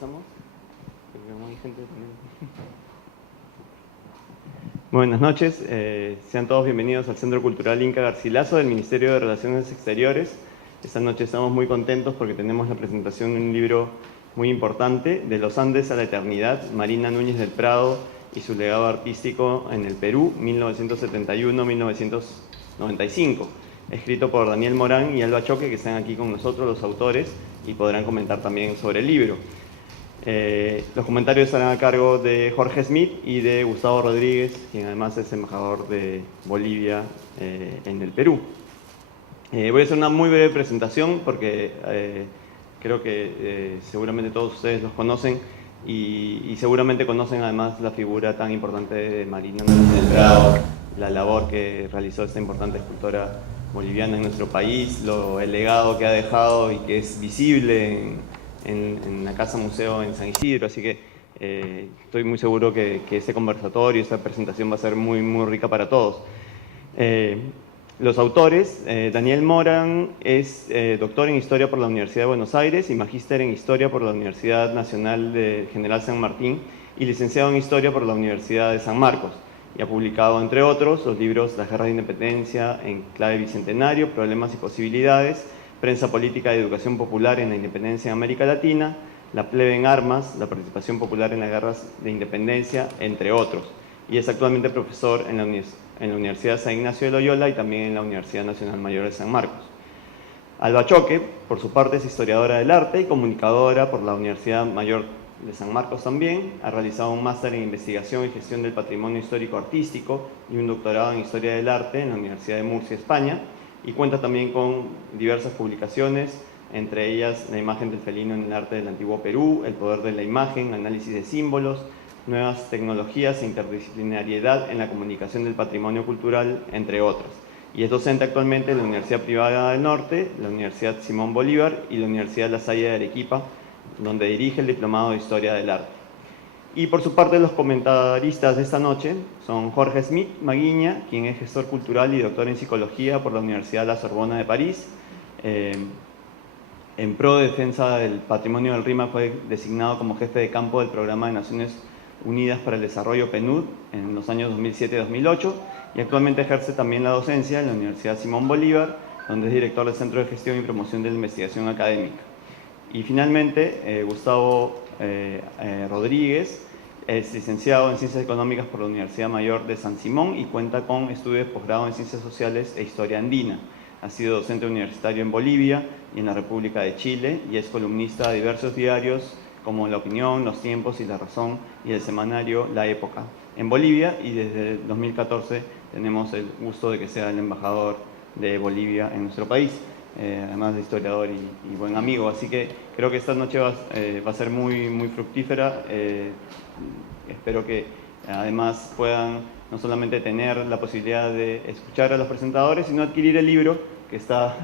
¿Empezamos? Porque como hay gente también. Buenas noches, sean todos bienvenidos al Centro Cultural Inca Garcilaso del Ministerio de Relaciones Exteriores. Esta noche estamos muy contentos porque tenemos la presentación de un libro muy importante, De los Andes a la Eternidad, Marina Núñez del Prado y su legado artístico en el Perú, 1971-1995, escrito por Daniel Morán y Alba Choque, que están aquí con nosotros, los autores, y podrán comentar también sobre el libro. Los comentarios estarán a cargo de Jorge Smith y de Gustavo Rodríguez, quien además es embajador de Bolivia en el Perú. Voy a hacer una muy breve presentación porque creo que seguramente todos ustedes los conocen y seguramente conocen además la figura tan importante de Marina Núñez del Prado, la labor que realizó esta importante escultora boliviana en nuestro país, el legado que ha dejado y que es visible en la Casa Museo en San Isidro, así que estoy muy seguro que este conversatorio, esta presentación va a ser muy, muy rica para todos. Los autores, Daniel Morán es doctor en Historia por la Universidad de Buenos Aires y magíster en Historia por la Universidad Nacional de General San Martín y licenciado en Historia por la Universidad de San Marcos. Y ha publicado, entre otros, los libros Las guerras de independencia en clave bicentenario, Problemas y posibilidades, Prensa política y educación popular en la independencia en América Latina, La plebe en armas, la participación popular en las guerras de independencia, entre otros. Y es actualmente profesor en la Universidad San Ignacio de Loyola y también en la Universidad Nacional Mayor de San Marcos. Alba Choque, por su parte, es historiadora del arte y comunicadora por la Universidad Mayor de San Marcos también. Ha realizado un máster en investigación y gestión del patrimonio histórico-artístico y un doctorado en historia del arte en la Universidad de Murcia, España. Y cuenta también con diversas publicaciones, entre ellas La imagen del felino en el arte del antiguo Perú, El poder de la imagen, Análisis de símbolos, Nuevas tecnologías e interdisciplinariedad en la comunicación del patrimonio cultural, entre otras. Y es docente actualmente en la Universidad Privada del Norte, la Universidad Simón Bolívar y la Universidad La Salle de Arequipa, donde dirige el Diplomado de Historia del Arte. Y por su parte, los comentaristas de esta noche son Jorge Smith Maguiña, quien es gestor cultural y doctor en psicología por la Universidad La Sorbona de París. En pro de defensa del patrimonio del RIMAC fue designado como jefe de campo del Programa de Naciones Unidas para el Desarrollo PNUD en los años 2007-2008 y actualmente ejerce también la docencia en la Universidad Simón Bolívar, donde es director del Centro de Gestión y Promoción de la Investigación Académica. Y finalmente, Gustavo Rodríguez es licenciado en Ciencias Económicas por la Universidad Mayor de San Simón y cuenta con estudios de posgrado en Ciencias Sociales e Historia Andina. Ha sido docente universitario en Bolivia y en la República de Chile y es columnista de diversos diarios como La Opinión, Los Tiempos y La Razón y el semanario La Época en Bolivia, y desde el 2014 tenemos el gusto de que sea el embajador de Bolivia en nuestro país. Además de historiador y buen amigo, así que creo que esta noche va a ser muy, muy fructífera. Espero que además puedan no solamente tener la posibilidad de escuchar a los presentadores, sino adquirir el libro que está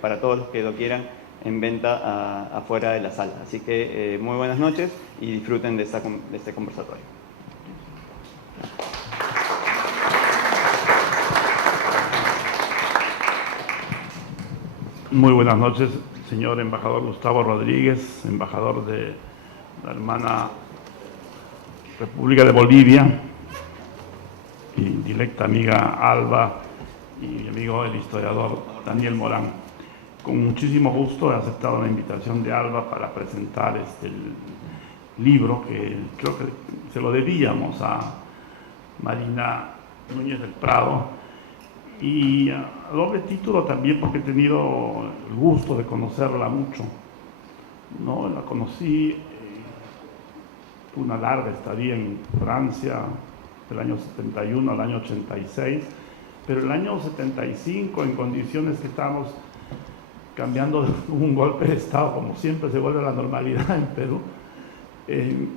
para todos los que lo quieran en venta afuera de la sala. Así que muy buenas noches y disfruten de este conversatorio. Muy buenas noches, señor embajador Gustavo Rodríguez, embajador de la hermana República de Bolivia, y directa amiga Alba y mi amigo el historiador Daniel Morán. Con muchísimo gusto he aceptado la invitación de Alba para presentar este libro que creo que se lo debíamos a Marina Núñez del Prado, y a doble título también porque he tenido el gusto de conocerla mucho, ¿no? La conocí, una larga estadía en Francia, del año 71 al año 86, pero el año 75, en condiciones que estábamos cambiando de un golpe de Estado, como siempre se vuelve a la normalidad en Perú, el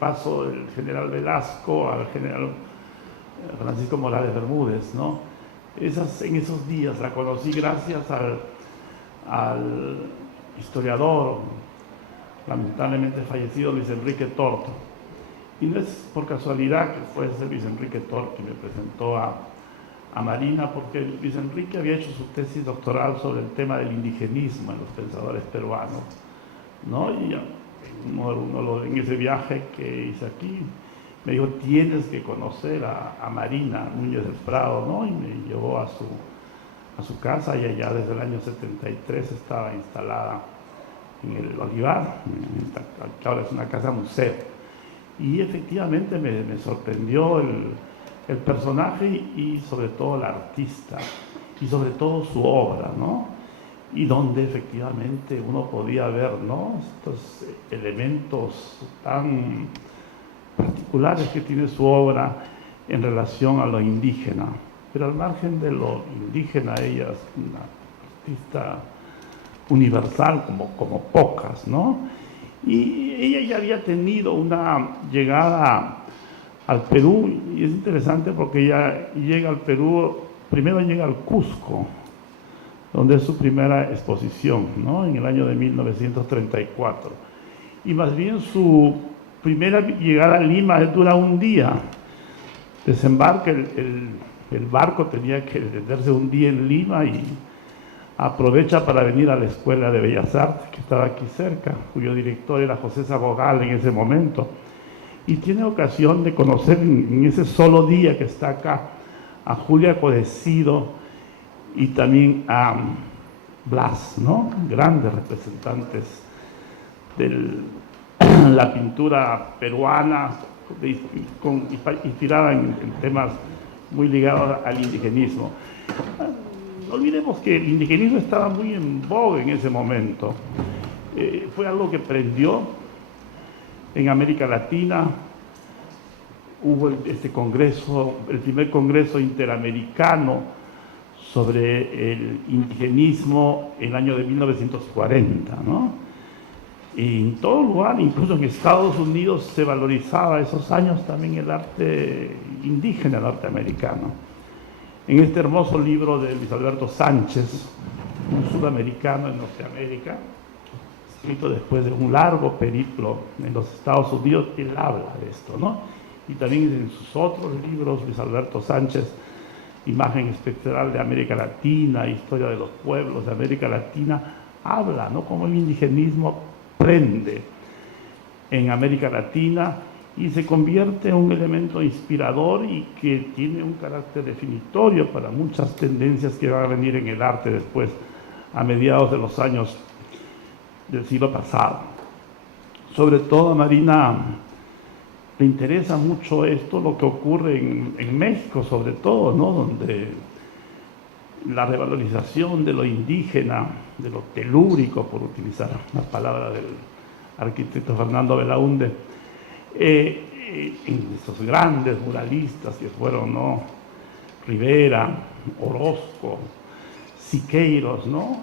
paso del general Velasco al general Francisco Morales Bermúdez, ¿no? En esos días la conocí gracias al historiador lamentablemente fallecido Luis Enrique Tort. Y no es por casualidad que fue ese Luis Enrique Tort que me presentó a Marina, porque Luis Enrique había hecho su tesis doctoral sobre el tema del indigenismo en los pensadores peruanos, ¿no? Y en ese viaje que hice aquí, me dijo, tienes que conocer a Marina Núñez del Prado, ¿no? Y me llevó a su casa, y allá desde el año 73 estaba instalada en el Olivar, que ahora es una casa museo. Y efectivamente me sorprendió el personaje y sobre todo el artista, y sobre todo su obra, ¿no? Y donde efectivamente uno podía ver, ¿no?, estos elementos tan particulares que tiene su obra en relación a lo indígena. Pero al margen de lo indígena, ella es una artista universal como pocas, ¿no? Y ella ya había tenido una llegada al Perú, y es interesante porque ella llega al Perú, primero llega al Cusco, donde es su primera exposición, ¿no?, en el año de 1934. Y más bien su primera llegada a Lima dura un día. Desembarca, el barco tenía que detenerse un día en Lima y aprovecha para venir a la Escuela de Bellas Artes, que estaba aquí cerca, cuyo director era José Sabogal en ese momento. Y tiene ocasión de conocer en ese solo día que está acá a Julia Codecido y también a Blas, ¿no?, grandes representantes de la pintura peruana, inspirada en temas muy ligados al indigenismo. No olvidemos que el indigenismo estaba muy en boga en ese momento. Fue algo que prendió en América Latina. Hubo este congreso, el primer congreso interamericano sobre el indigenismo en el año de 1940, ¿no? Y en todo lugar, incluso en Estados Unidos, se valorizaba esos años también el arte indígena norteamericano. En este hermoso libro de Luis Alberto Sánchez, un sudamericano en Norteamérica, escrito después de un largo periplo en los Estados Unidos, él habla de esto, ¿no? Y también en sus otros libros, Luis Alberto Sánchez, Imagen Espectral de América Latina, Historia de los Pueblos de América Latina, habla, ¿no?, cómo el indigenismo prende en América Latina y se convierte en un elemento inspirador y que tiene un carácter definitorio para muchas tendencias que van a venir en el arte después, a mediados de los años del siglo pasado. Sobre todo a Marina le interesa mucho esto, lo que ocurre en México sobre todo, ¿no?, donde la revalorización de lo indígena, de lo telúrico, por utilizar la palabra del arquitecto Fernando Belaúnde, en esos grandes muralistas que fueron, ¿no?, Rivera, Orozco, Siqueiros, ¿no?,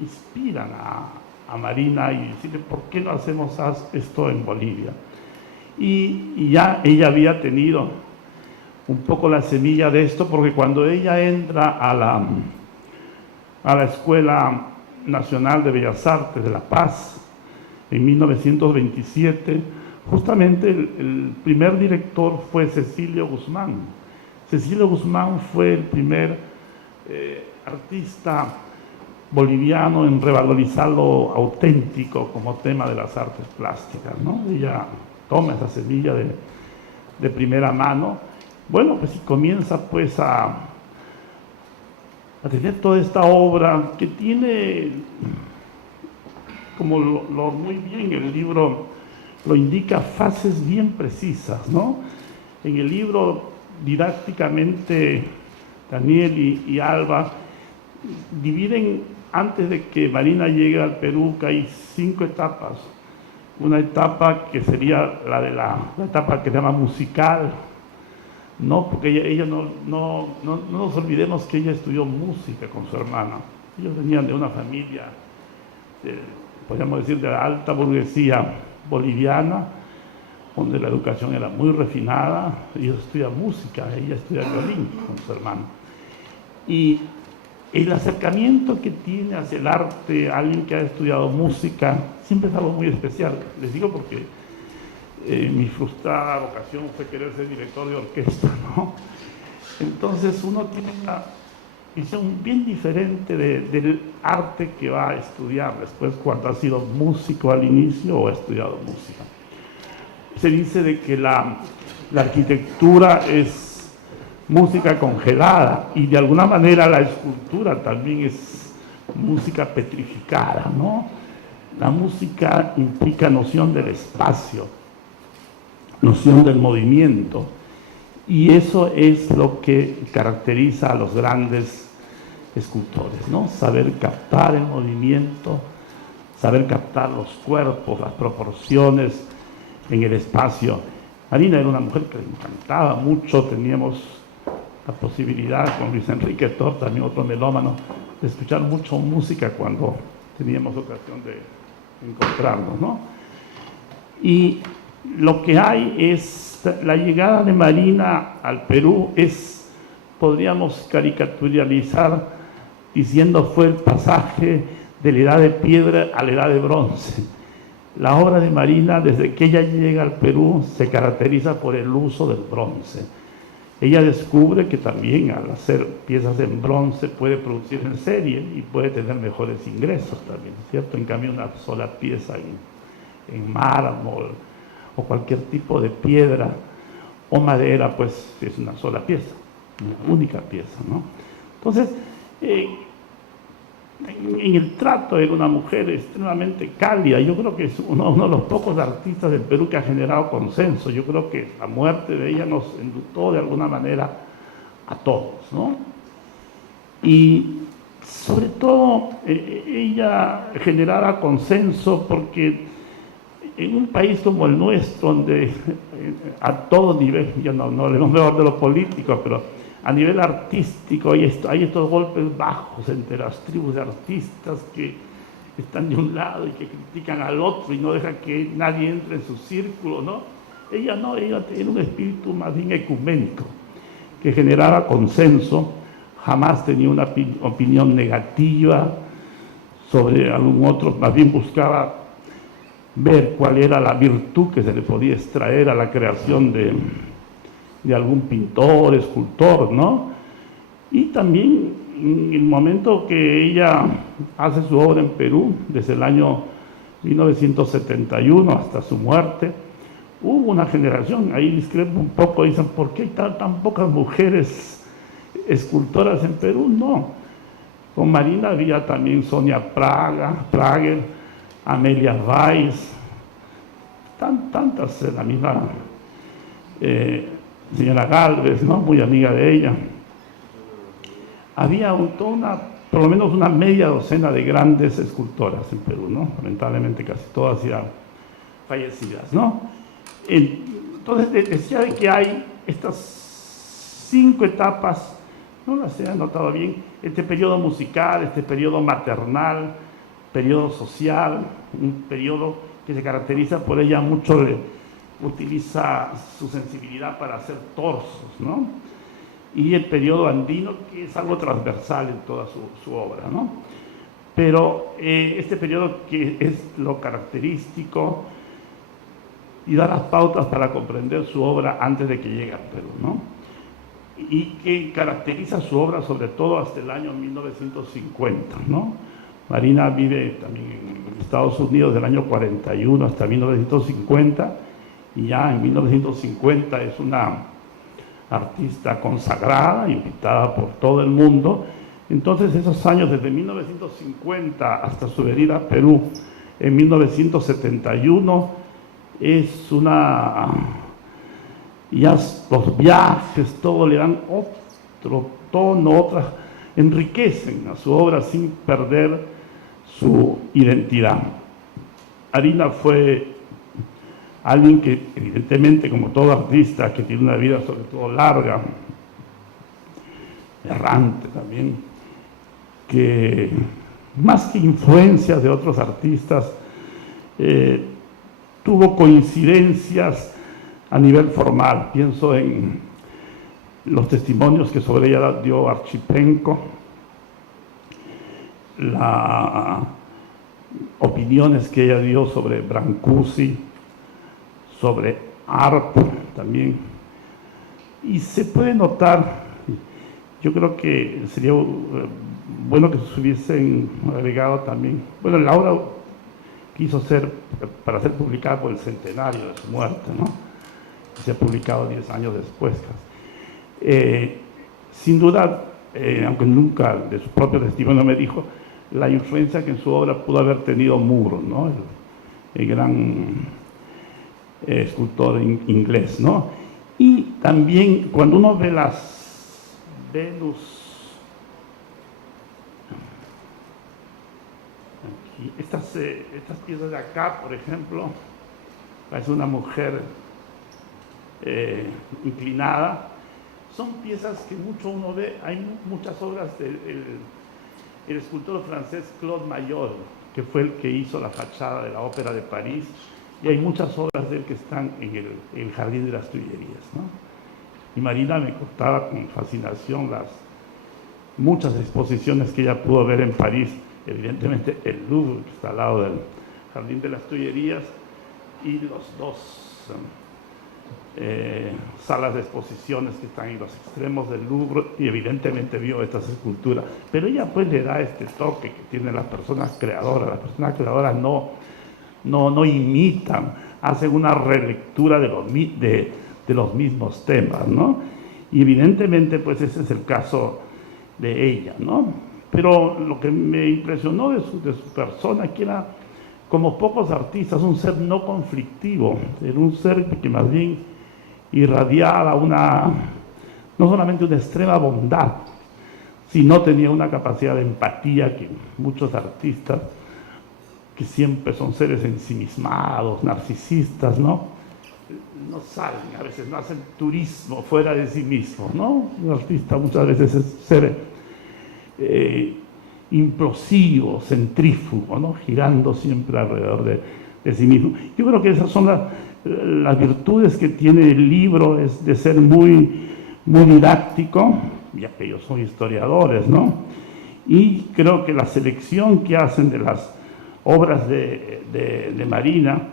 inspiran a Marina y decirle, ¿por qué no hacemos esto en Bolivia? Y ya ella había tenido un poco la semilla de esto, porque cuando ella entra a la Escuela Nacional de Bellas Artes de La Paz, en 1927, justamente el primer director fue Cecilio Guzmán. Cecilio Guzmán fue el primer artista boliviano en revalorizar lo auténtico como tema de las artes plásticas, ¿no? Ella toma esa semilla de primera mano. Bueno, pues y comienza pues a tener toda esta obra que tiene, como muy bien el libro lo indica, fases bien precisas, ¿no? En el libro didácticamente Daniel y Alba dividen, antes de que Marina llegue al Perú, que hay 5 etapas. Una etapa que sería la etapa que se llama musical, ¿no? Porque ella no nos olvidemos que ella estudió música con su hermana. Ellos venían de una familia, podríamos decir, de la alta burguesía boliviana, donde la educación era muy refinada. Ellos estudian música, ella estudia violín con su hermano. Y el acercamiento que tiene hacia el arte alguien que ha estudiado música siempre es algo muy especial. Les digo porque mi frustrada vocación fue querer ser director de orquesta, ¿no? Entonces uno tiene visión bien diferente del arte que va a estudiar después cuando ha sido músico al inicio o ha estudiado música. Se dice de que la arquitectura es música congelada y de alguna manera la escultura también es música petrificada, ¿no? La música implica noción del espacio, noción del movimiento, y eso es lo que caracteriza a los grandes escultores, ¿no? Saber captar el movimiento, saber captar los cuerpos, las proporciones en el espacio. Marina era una mujer que le encantaba mucho, teníamos la posibilidad con Luis Enrique Tor, también otro melómano, de escuchar mucho música cuando teníamos ocasión de encontrarnos, ¿no? Y lo que hay es la llegada de Marina al Perú podríamos caricaturizar diciendo fue el pasaje de la edad de piedra a la edad de bronce. La obra de Marina, desde que ella llega al Perú, se caracteriza por el uso del bronce. Ella descubre que también al hacer piezas en bronce puede producir en serie y puede tener mejores ingresos también, ¿cierto? En cambio, una sola pieza en mármol o cualquier tipo de piedra o madera, pues es una sola pieza, una única pieza, ¿no? Entonces, en el trato era una mujer extremadamente cálida. Yo creo que es uno de los pocos artistas del Perú que ha generado consenso. Yo creo que la muerte de ella nos enlutó de alguna manera a todos, ¿no? Y sobre todo ella generaba consenso porque en un país como el nuestro, donde a todo nivel, yo no hablemos mejor de lo político, pero a nivel artístico hay estos golpes bajos entre las tribus de artistas que están de un lado y que critican al otro y no dejan que nadie entre en su círculo, ¿no? Ella tenía un espíritu más bien ecuménico, que generaba consenso, jamás tenía una opinión negativa sobre algún otro, más bien buscaba ver cuál era la virtud que se le podía extraer a la creación de algún pintor, escultor, ¿no? Y también en el momento que ella hace su obra en Perú, desde el año 1971 hasta su muerte, hubo una generación, ahí discrepo un poco, dicen, ¿por qué hay tan pocas mujeres escultoras en Perú? No, con Marina había también Sonia Prager, Amelia Weiss, tantas, la misma señora Galvez, ¿no? Muy amiga de ella. Había por lo menos una media docena de grandes escultoras en Perú, ¿no? Lamentablemente casi todas ya fallecidas, ¿no? Entonces decía de que hay estas 5 etapas, no las he anotado bien, este periodo musical, este periodo maternal, periodo social, un periodo que se caracteriza por ella mucho utiliza su sensibilidad para hacer torsos, ¿no? Y el periodo andino, que es algo transversal en toda su obra, ¿no? Pero este periodo que es lo característico y da las pautas para comprender su obra antes de que llegue al Perú, ¿no? Y que caracteriza su obra sobre todo hasta el año 1950, ¿no? Marina vive también en Estados Unidos del año 41 hasta 1950, y ya en 1950 es una artista consagrada, invitada por todo el mundo. Entonces esos años, desde 1950 hasta su venida a Perú en 1971, es ya los viajes, todo le dan otro tono, enriquecen a su obra sin perder su identidad. Marina fue alguien que, evidentemente, como todo artista que tiene una vida sobre todo larga, errante también, que más que influencias de otros artistas, tuvo coincidencias a nivel formal. Pienso en los testimonios que sobre ella dio Archipenko, las opiniones que ella dio sobre Brancusi, sobre Arp también. Y se puede notar, yo creo que sería bueno que se hubiesen agregado también, bueno, la obra quiso ser para ser publicada por el centenario de su muerte, ¿no? Se ha publicado 10 años después. Sin duda, aunque nunca de su propio testimonio me dijo, la influencia que en su obra pudo haber tenido Moore, ¿no? El gran escultor inglés, ¿no? Y también cuando uno ve las Venus, aquí, estas piezas de acá, por ejemplo, parece una mujer inclinada, son piezas que mucho uno ve, hay muchas obras del el escultor francés Claude Mayol, que fue el que hizo la fachada de la Ópera de París, y hay muchas obras de él que están en el Jardín de las Tullerías, ¿no? Y Marina me contaba con fascinación muchas exposiciones que ella pudo ver en París, evidentemente el Louvre, que está al lado del Jardín de las Tullerías, y los dos salas de exposiciones que están en los extremos del Louvre, y evidentemente vio estas esculturas. Pero ella pues le da este toque que tienen las personas creadoras. Las personas creadoras no imitan, hacen una relectura de los mismos temas, ¿no? Y evidentemente pues ese es el caso de ella, ¿no? Pero lo que me impresionó de su persona, que era, como pocos artistas, un ser no conflictivo, era un ser que más bien irradiaba no solamente una extrema bondad, sino tenía una capacidad de empatía que muchos artistas, que siempre son seres ensimismados, narcisistas, no salen, a veces no hacen turismo fuera de sí mismos, ¿no? Un artista muchas veces es ser implosivo, centrífugo, ¿no? Girando siempre alrededor de sí mismo. Yo creo que esas son las virtudes que tiene el libro, es de ser muy, muy didáctico, ya que ellos son historiadores, ¿no? Y creo que la selección que hacen de las obras de Marina,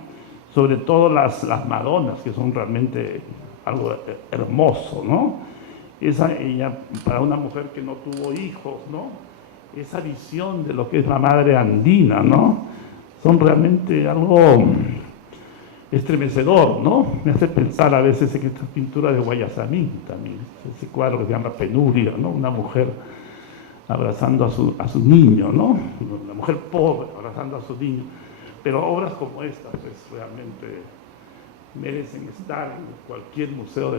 sobre todo las Madonas, que son realmente algo hermoso, ¿no? Ella, para una mujer que no tuvo hijos, ¿no? Esa visión de lo que es la madre andina, ¿no? Son realmente algo estremecedor, ¿no? Me hace pensar a veces en esta pintura de Guayasamín también, ese cuadro que se llama Penuria, ¿no? Una mujer abrazando a su niño, ¿no? Una mujer pobre abrazando a su niño. Pero obras como esta, pues realmente merecen estar en cualquier museo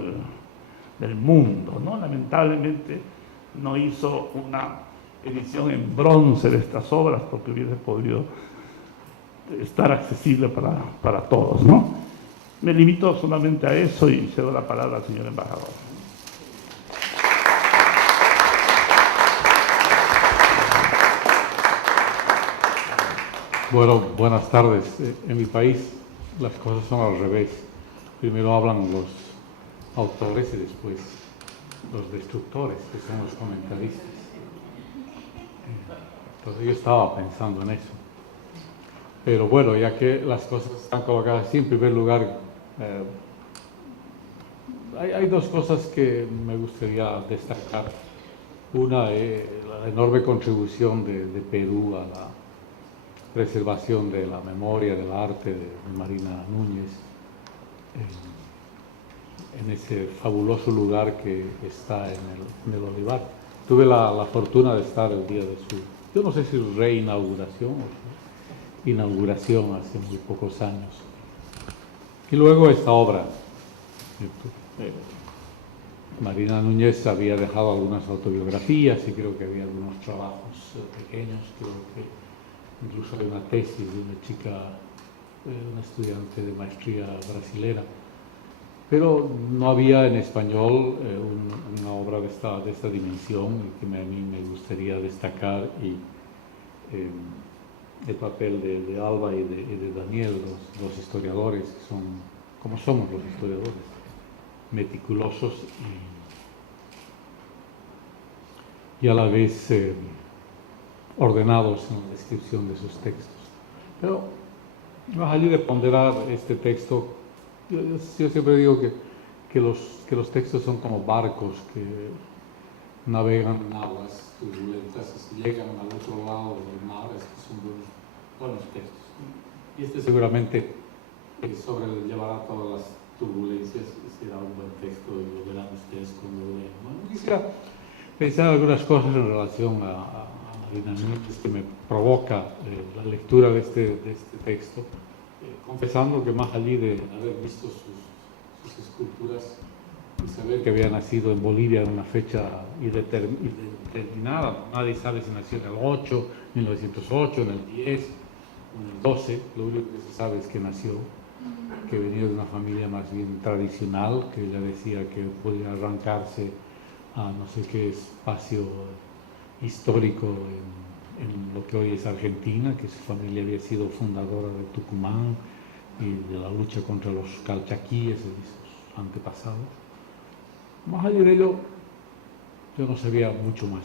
del mundo, ¿no? Lamentablemente no hizo una edición en bronce de estas obras porque hubiese podido estar accesible para todos, ¿no? Me limito solamente a eso y cedo la palabra al señor embajador. Bueno, buenas tardes. En mi país las cosas son al revés. Primero hablan los autores y después los destructores, que son los comentaristas. Entonces yo estaba pensando en eso. Pero bueno, ya que las cosas están colocadas así, en primer lugar, hay dos cosas que me gustaría destacar. Una, la enorme contribución de Perú a la preservación de la memoria, del arte de Marina Núñez, en ese fabuloso lugar que está en el Olivar. Tuve la fortuna de estar el día de yo no sé si reinauguración o inauguración hace muy pocos años. Y luego esta obra. Marina Núñez había dejado algunas autobiografías y creo que había algunos trabajos pequeños, creo que incluso hay una tesis de una chica, una estudiante de maestría brasilera, pero no había en español una obra de esta dimensión que a mí me gustaría destacar, y el papel de Alba y de Daniel, los historiadores, que son como somos los historiadores, meticulosos y a la vez ordenados en la descripción de sus textos. Pero más allá de ponderar este texto, yo siempre digo que los textos son como barcos navegan en aguas turbulentas y si llegan al otro lado del mar, estos son buenos textos. Y este seguramente sobrellevará todas las turbulencias y será un buen texto y lo verán ustedes cuando lo lean. Bueno, quisiera pensar algunas cosas en relación a Marina Núñez que me provoca la lectura de este texto, confesando que más allí de haber visto sus esculturas y saber que había nacido en Bolivia en una fecha indeterminada, nadie sabe si nació en el 8, 1908, en el 10, en el 12, lo único que se sabe es que nació, que venía de una familia más bien tradicional, que ella decía que podía arrancarse a no sé qué espacio histórico en lo que hoy es Argentina, que su familia había sido fundadora de Tucumán y de la lucha contra los calchaquíes y sus antepasados. Más allá de ello, yo no sabía mucho más.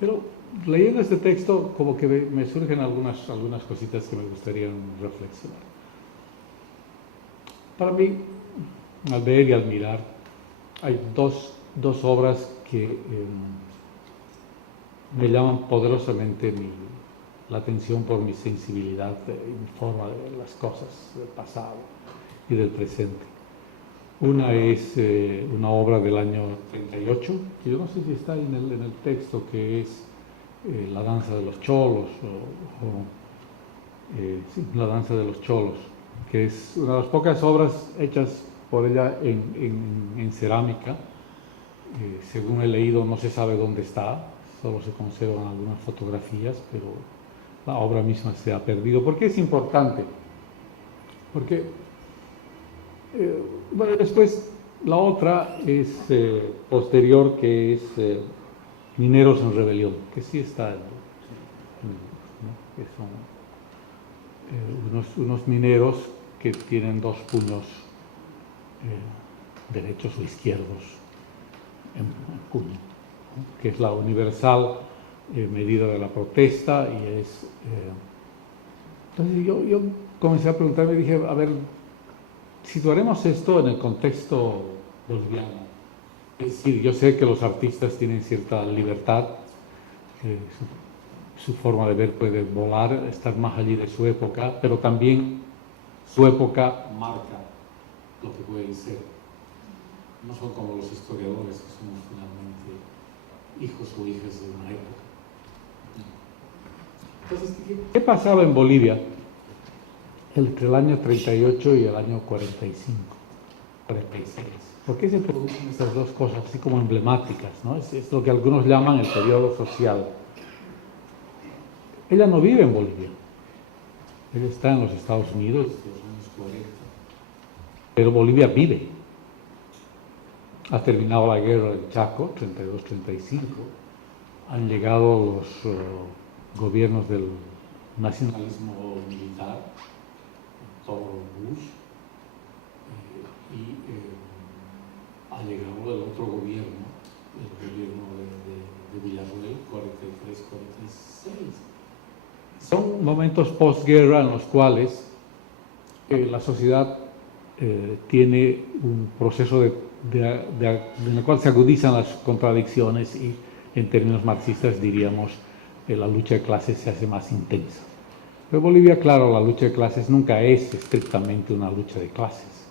Pero leyendo este texto, como que me surgen algunas cositas que me gustaría reflexionar. Para mí, al ver y al mirar, hay dos obras que me llaman poderosamente la atención por mi sensibilidad y mi forma de ver las cosas del pasado y del presente. Una es una obra del año 38, que yo no sé si está en el texto, que es La danza de los cholos, sí, La danza de los cholos, que es una de las pocas obras hechas por ella en cerámica. Según he leído, no se sabe dónde está, solo se conservan algunas fotografías, pero la obra misma se ha perdido. ¿Por qué es importante? Porque, bueno, después la otra es posterior, que es Mineros en Rebelión, que sí está, ¿no? Que son unos mineros que tienen dos puños derechos o izquierdos en puño, ¿no? Que es la universal medida de la protesta y es... Entonces yo comencé a preguntarme y dije, a ver, situaremos esto en el contexto boliviano. Es decir, yo sé que los artistas tienen cierta libertad, su forma de ver puede volar, estar más allí de su época, pero también su época marca lo que pueden ser. No son como los historiadores que somos finalmente hijos o hijas de una época. Entonces, ¿qué pasaba en Bolivia entre el año 38 y el año 45, 46? ¿Por qué se producen estas dos cosas así como emblemáticas, ¿no? Es lo que algunos llaman el periodo social. Ella no vive en Bolivia. Ella está en los Estados Unidos desde los años 40. Pero Bolivia vive. Ha terminado la guerra del Chaco, 32-35. Han llegado los gobiernos del nacionalismo militar, todo Bush, y ha llegado el otro gobierno, el gobierno de Villarroel, 43-46. Son momentos postguerra en los cuales la sociedad tiene un proceso en el cual se agudizan las contradicciones y, en términos marxistas, diríamos, la lucha de clases se hace más intensa. Pero Bolivia, claro, la lucha de clases nunca es estrictamente una lucha de clases.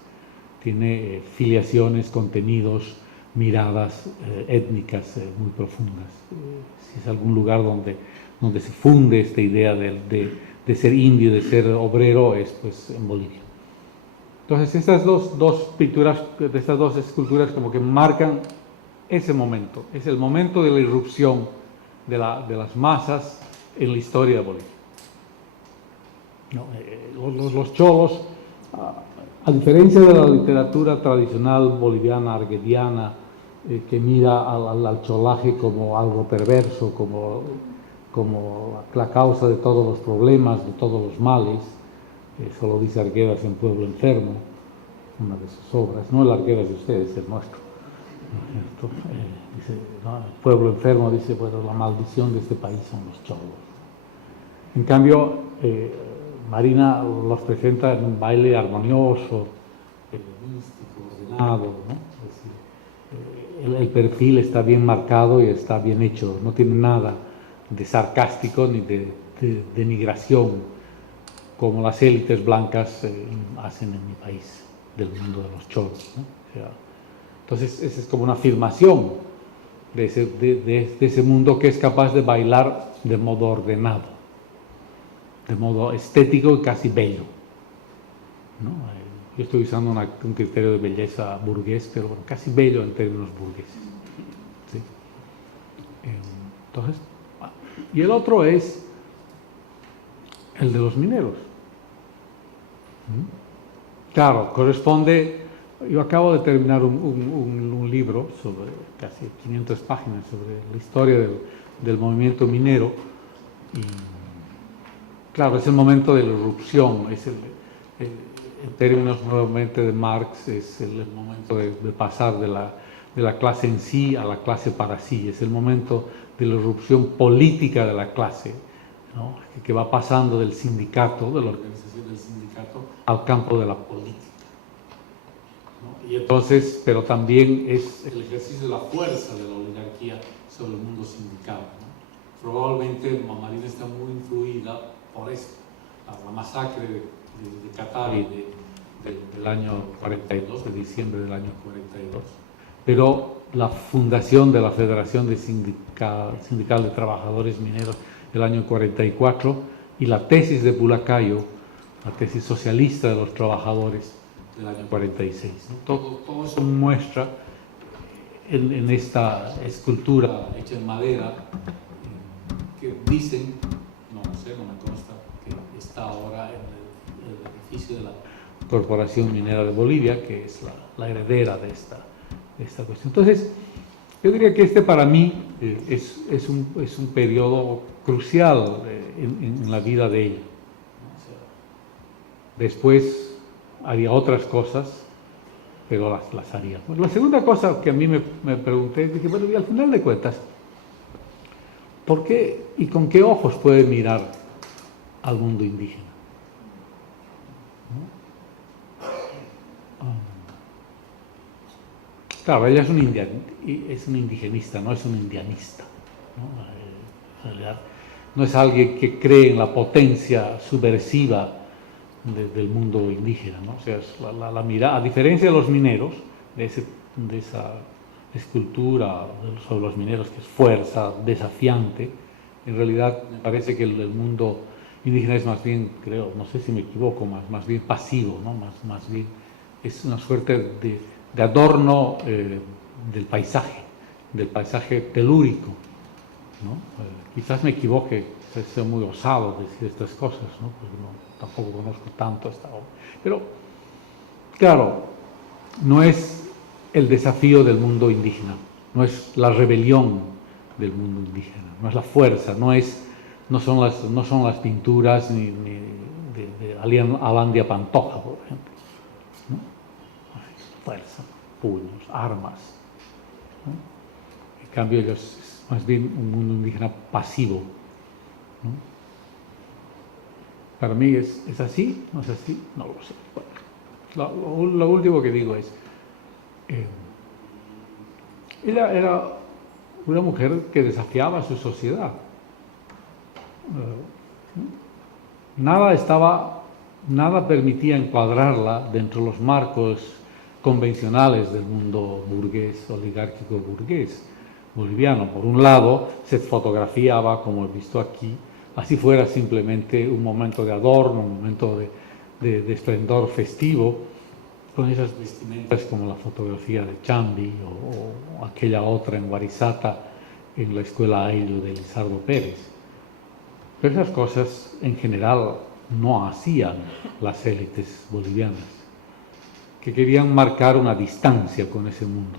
Tiene filiaciones, contenidos, miradas étnicas muy profundas. Si es algún lugar donde se funde esta idea de ser indio, de ser obrero, es pues en Bolivia. Entonces estas dos pinturas, estas dos esculturas como que marcan ese momento. Es el momento de la irrupción de las masas en la historia de Bolivia. No, los cholos, a diferencia de la literatura tradicional boliviana, arguediana, que mira al cholaje como algo perverso, como la causa de todos los problemas, de todos los males. Eso lo dice Arguedas en Pueblo Enfermo, una de sus obras, no el Arguedas de ustedes, el nuestro. Dice, ¿no? El Pueblo Enfermo dice, bueno, la maldición de este país son los cholos. En cambio, Marina los presenta en un baile armonioso, místico, ordenado, ¿no? Es decir, el perfil está bien marcado y está bien hecho, no tiene nada de sarcástico ni de denigración como las élites blancas hacen en mi país, del mundo de los choros, ¿no? O sea, entonces, esa es como una afirmación de ese mundo que es capaz de bailar de modo ordenado, de modo estético y casi bello, ¿no? Yo estoy usando un criterio de belleza burgués, pero bueno, casi bello en términos burgueses, ¿sí? Entonces, y el otro es el de los mineros. Claro, corresponde. Yo acabo de terminar un libro sobre casi 500 páginas sobre la historia del movimiento minero y claro, es el momento de la irrupción, en términos nuevamente de Marx, es el momento de pasar de la clase en sí a la clase para sí, es el momento de la irrupción política de la clase, ¿no? Que va pasando del sindicato, de la organización del sindicato, al campo de la política. Y entonces, pero también es el ejercicio de la fuerza de la oligarquía sobre el mundo sindical, ¿no? Probablemente Mamarina está muy influida por esto, la masacre de Catavi del año 42, de diciembre del año 42, pero la fundación de la Federación Sindical de Trabajadores Mineros del año 44 y la tesis de Bulacayo, la tesis socialista de los trabajadores del año 46. ¿No? Todo eso muestra en esta escultura hecha en madera que dicen, no sé, no me consta, que está ahora en el edificio de la Corporación Minera de Bolivia, que es la heredera de esta cuestión. Entonces, yo diría que para mí es un periodo crucial en la vida de ella. O sea, después haría otras cosas, pero las haría. Bueno, la segunda cosa que a mí me pregunté, dije, bueno, y al final de cuentas, ¿por qué y con qué ojos puede mirar al mundo indígena? ¿No? Claro, ella es un indigenista, no es un indianista, ¿no? En realidad, no es alguien que cree en la potencia subversiva del mundo indígena, ¿no? O sea, es la mirada, a diferencia de los mineros, de esa escultura sobre los mineros que es fuerza, desafiante, en realidad me parece que el mundo indígena es más bien, creo, no sé si me equivoco, más bien pasivo, ¿no? Más bien es una suerte de adorno del paisaje telúrico, ¿no? Quizás me equivoque, sea muy osado decir estas cosas, ¿no? Porque tampoco conozco tanto esta obra. Pero, claro, no es el desafío del mundo indígena, no es la rebelión del mundo indígena, no es la fuerza, no son las pinturas ni de Alain de Pantoja, por ejemplo, ¿no? Fuerza, puños, armas, ¿no? En cambio, es más bien un mundo indígena pasivo, ¿no? Para mí es así, no es así, no lo sé. Bueno, lo último que digo es, ella era una mujer que desafiaba a su sociedad. Nada permitía encuadrarla dentro de los marcos convencionales del mundo burgués, oligárquico burgués boliviano. Por un lado, se fotografiaba, como he visto aquí, así fuera simplemente un momento de adorno, un momento de esplendor festivo, con esas vestimentas como la fotografía de Chambi o aquella otra en Guarizata, en la escuela Ailo de Lizardo Pérez. Pero esas cosas en general no hacían las élites bolivianas, que querían marcar una distancia con ese mundo.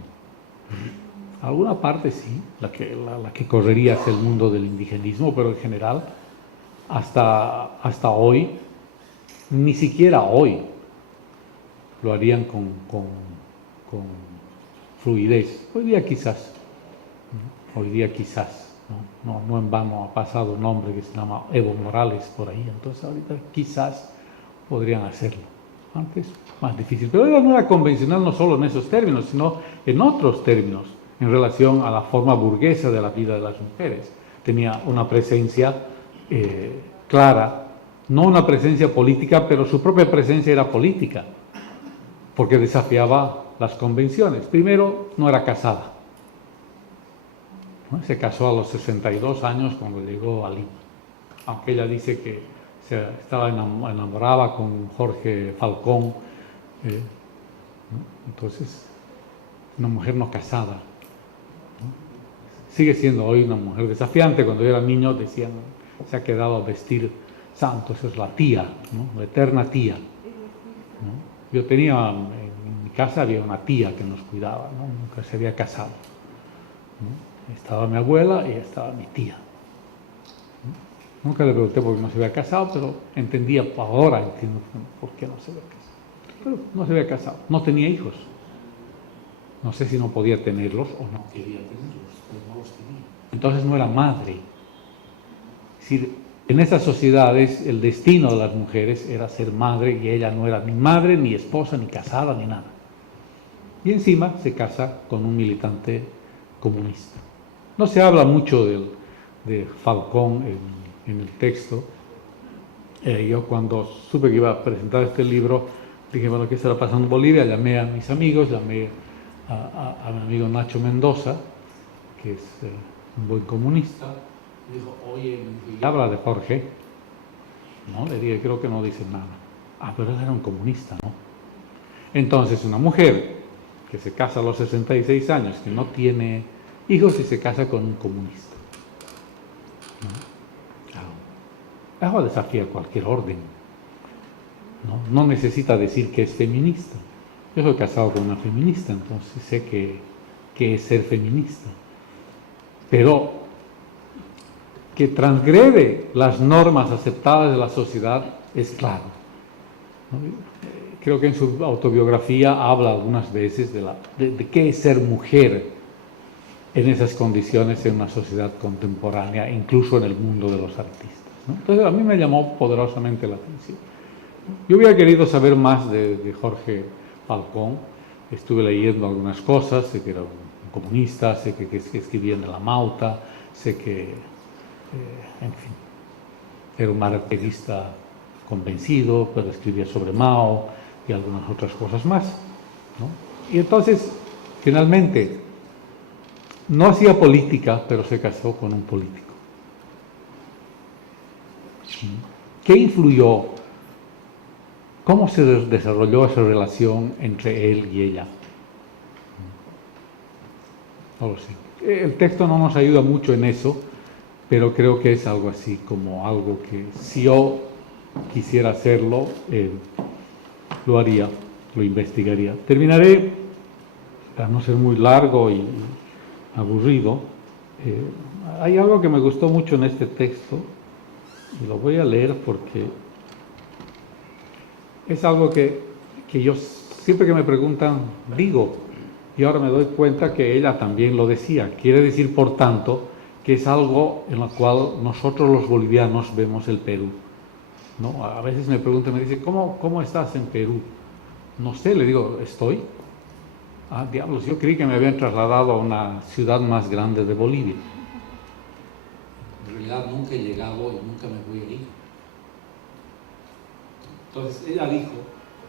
Alguna parte sí, la que correría hacia el mundo del indigenismo, pero en general, hasta hoy, ni siquiera hoy, lo harían con fluidez. Hoy día quizás, no en vano ha pasado un hombre que se llama Evo Morales por ahí, entonces ahorita quizás podrían hacerlo. Antes, más difícil. Pero ella no era convencional no solo en esos términos, sino en otros términos. en relación a la forma burguesa de la vida de las mujeres. Tenía una presencia clara, no una presencia política, pero su propia presencia era política, porque desafiaba las convenciones. Primero, no era casada, ¿no? Se casó a los 62 años cuando llegó a Lima, aunque ella dice que estaba enamorada con Jorge Falcón, ¿no? Entonces, una mujer no casada, ¿no? Sigue siendo hoy una mujer desafiante. Cuando yo era niño decían, se ha quedado a vestir santo, esa es la tía, ¿no? La eterna tía, ¿no? Yo tenía, en mi casa había una tía que nos cuidaba, ¿no? Nunca se había casado, ¿no? Estaba mi abuela y estaba mi tía, ¿no? Nunca le pregunté por qué no se había casado, pero entendía, ahora entiendo por qué no se había casado. Pero no se había casado, no tenía hijos. No sé si no podía tenerlos o no quería tenerlos, pero no los tenía. Entonces no era madre. Es decir, en esas sociedades el destino de las mujeres era ser madre y ella no era ni madre, ni esposa, ni casada, ni nada. Y encima se casa con un militante comunista. No se habla mucho de Falcón en el texto. Yo cuando supe que iba a presentar este libro, dije, bueno, ¿qué estará pasando en Bolivia? Llamé a mis amigos, llamé a mi amigo Nacho Mendoza, que es un buen comunista. Dijo, oye, habla de Jorge. No, le dije, creo que no dice nada. Ah, pero él era un comunista, ¿no? Entonces, una mujer que se casa a los 66 años, que no tiene hijos y se casa con un comunista, ¿no? Claro. Eso desafía cualquier orden, ¿no? No necesita decir que es feminista. Yo soy casado con una feminista, entonces sé que es ser feminista. Pero que transgrede las normas aceptadas de la sociedad es claro, ¿no? Creo que en su autobiografía habla algunas veces de qué es ser mujer en esas condiciones en una sociedad contemporánea, incluso en el mundo de los artistas, ¿no? Entonces a mí me llamó poderosamente la atención. Yo hubiera querido saber más de Jorge Falcón. Estuve leyendo algunas cosas, sé que era un comunista, sé que escribía en La Mauta, sé que en fin, era un marxista convencido, pero escribía sobre Mao y algunas otras cosas más, ¿no? Y entonces, finalmente, no hacía política, pero se casó con un político. ¿Qué influyó? ¿Cómo se desarrolló esa relación entre él y ella? No lo sé. El texto no nos ayuda mucho en eso, pero creo que es algo así como algo que si yo quisiera hacerlo, lo haría, lo investigaría. Terminaré, para no ser muy largo y aburrido, hay algo que me gustó mucho en este texto, y lo voy a leer porque es algo que yo siempre que me preguntan digo, y ahora me doy cuenta que ella también lo decía. Quiere decir, por tanto, que es algo en lo cual nosotros los bolivianos vemos el Perú, ¿no? A veces me preguntan, me dicen, ¿cómo estás en Perú? No sé, le digo, ¿estoy? Ah, diablos, yo creí que me habían trasladado a una ciudad más grande de Bolivia. En realidad nunca he llegado y nunca me voy a ir. Entonces ella dijo,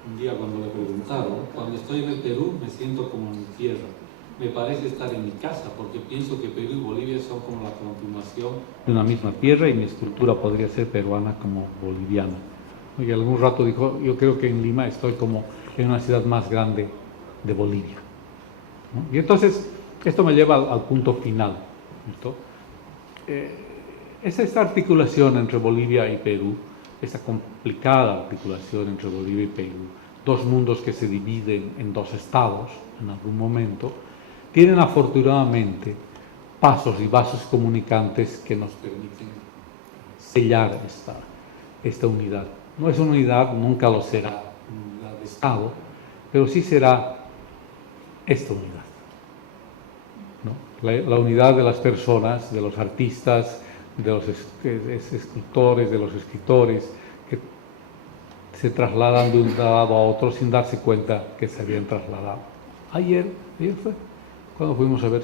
un día cuando le preguntaron, cuando estoy en el Perú me siento como en mi tierra. Me parece estar en mi casa, porque pienso que Perú y Bolivia son como la continuación de una misma tierra y mi escultura podría ser peruana como boliviana. Y algún rato dijo, yo creo que en Lima estoy como en una ciudad más grande de Bolivia, ¿no? Y entonces, esto me lleva al punto final, ¿no? Es esta articulación entre Bolivia y Perú, esta complicada articulación entre Bolivia y Perú, dos mundos que se dividen en dos estados en algún momento, tienen afortunadamente pasos y vasos comunicantes que nos permiten sellar esta unidad. No es una unidad, nunca lo será, una unidad de Estado, pero sí será esta unidad, ¿no? La unidad de las personas, de los artistas, de los escultores, de los escritores, que se trasladan de un lado a otro sin darse cuenta que se habían trasladado. Ayer fue. Cuando fuimos a ver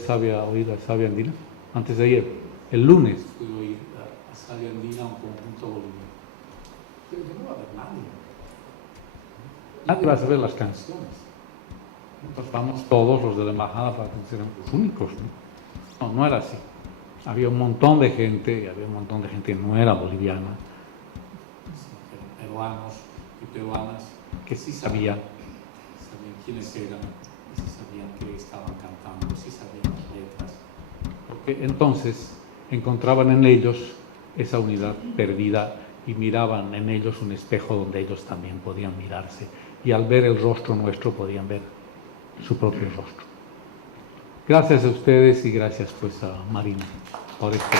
oír a Sabia Andina, antes de ayer, el lunes, fui a oír a Sabia Andina, un conjunto boliviano. Pero no va a haber nadie. Nadie va a saber las canciones. Entonces vamos todos los de la embajada para que sean los únicos. No, no era así. Había un montón de gente, y había un montón de gente que no era boliviana, peruanos y peruanas, que sí sabían quiénes eran, sí sabían qué estaban cantando, sí sabían las letras, porque entonces encontraban en ellos esa unidad perdida y miraban en ellos un espejo donde ellos también podían mirarse, y al ver el rostro nuestro podían ver su propio rostro. Gracias a ustedes y gracias pues a Marina por esto.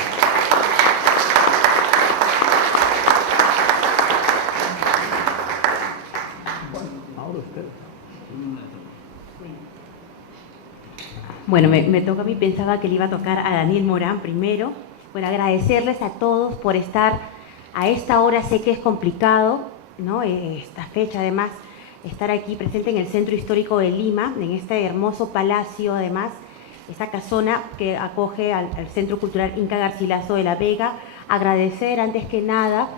Bueno, me toca a mí, pensaba que le iba a tocar a Daniel Morán primero. Bueno, agradecerles a todos por estar a esta hora. Sé que es complicado, ¿no? Esta fecha, además, estar aquí presente en el Centro Histórico de Lima, en este hermoso palacio, además, esta casona que acoge al Centro Cultural Inca Garcilaso de la Vega. Agradecer, antes que nada,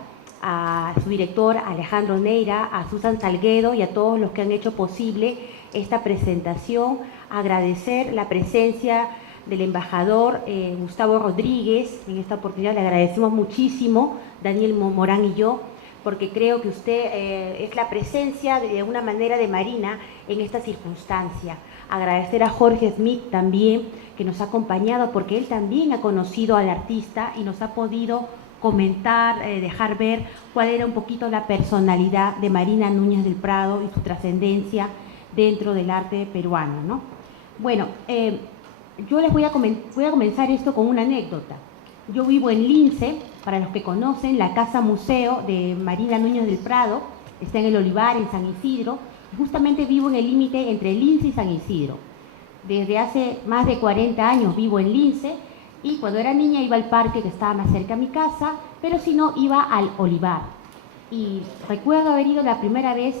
a su director, Alejandro Neira, a Susan Salguedo y a todos los que han hecho posible esta presentación. Agradecer la presencia del embajador Gustavo Rodríguez. En esta oportunidad le agradecemos muchísimo, Daniel Morán y yo, porque creo que usted es la presencia de una manera de Marina en esta circunstancia. Agradecer a Jorge Smith también, que nos ha acompañado, porque él también ha conocido al artista y nos ha podido comentar, dejar ver cuál era un poquito la personalidad de Marina Núñez del Prado y su trascendencia dentro del arte peruano, ¿no? Bueno, yo les voy a comenzar esto con una anécdota. Yo vivo en Lince, para los que conocen, la casa museo de Marina Núñez del Prado, está en el Olivar, en San Isidro. Justamente vivo en el límite entre Lince y San Isidro. Desde hace más de 40 años vivo en Lince, y cuando era niña iba al parque que estaba más cerca de mi casa, pero si no iba al Olivar. Y recuerdo haber ido la primera vez,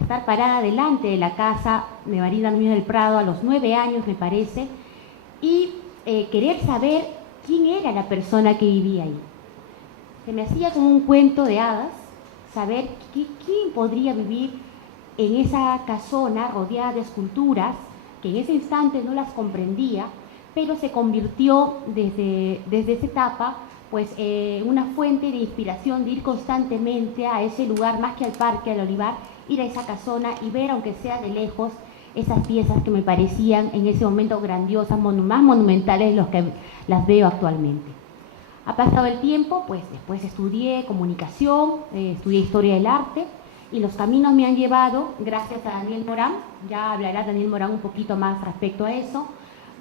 estar parada delante de la casa de Marina Núñez del Prado a los 9 años, me parece, y querer saber quién era la persona que vivía ahí. Se me hacía como un cuento de hadas saber quién podría vivir en esa casona rodeada de esculturas, que en ese instante no las comprendía, pero se convirtió desde esa etapa pues una fuente de inspiración de ir constantemente a ese lugar, más que al parque, al Olivar, ir a esa casona y ver, aunque sea de lejos, esas piezas que me parecían en ese momento grandiosas, más monumentales de los que las veo actualmente. Ha pasado el tiempo, pues después estudié comunicación, estudié historia del arte, y los caminos me han llevado, gracias a Daniel Morán, ya hablará Daniel Morán un poquito más respecto a eso,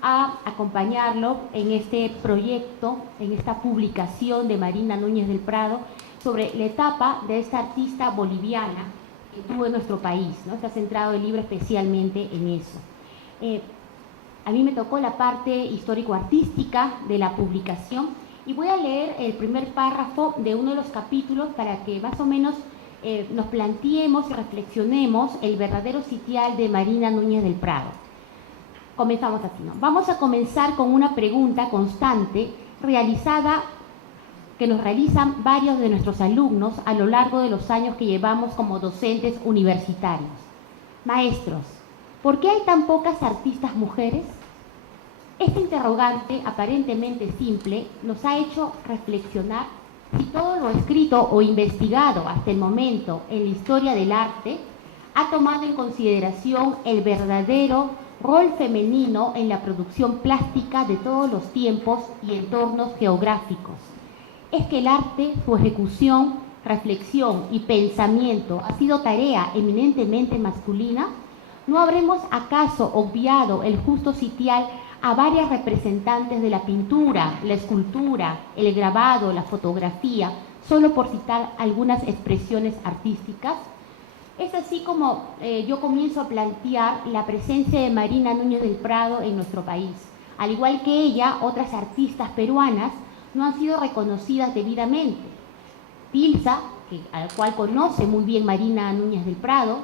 a acompañarlo en este proyecto, en esta publicación de Marina Núñez del Prado sobre la etapa de esta artista boliviana que tuvo en nuestro país, ¿no? Se ha centrado el libro especialmente en eso. A mí me tocó la parte histórico-artística de la publicación y voy a leer el primer párrafo de uno de los capítulos para que más o menos nos planteemos y reflexionemos el verdadero sitial de Marina Núñez del Prado. Comenzamos así, ¿no? Vamos a comenzar con una pregunta constante realizada, que nos realizan varios de nuestros alumnos a lo largo de los años que llevamos como docentes universitarios. Maestros, ¿por qué hay tan pocas artistas mujeres? Esta interrogante, aparentemente simple, nos ha hecho reflexionar si todo lo escrito o investigado hasta el momento en la historia del arte ha tomado en consideración el verdadero rol femenino en la producción plástica de todos los tiempos y entornos geográficos. Es que el arte, su ejecución, reflexión y pensamiento ha sido tarea eminentemente masculina. ¿No habremos acaso obviado el justo sitial a varias representantes de la pintura, la escultura, el grabado, la fotografía, solo por citar algunas expresiones artísticas? Es así como yo comienzo a plantear la presencia de Marina Núñez del Prado en nuestro país. Al igual que ella, otras artistas peruanas no han sido reconocidas debidamente. Pilsa, al cual conoce muy bien Marina Núñez del Prado,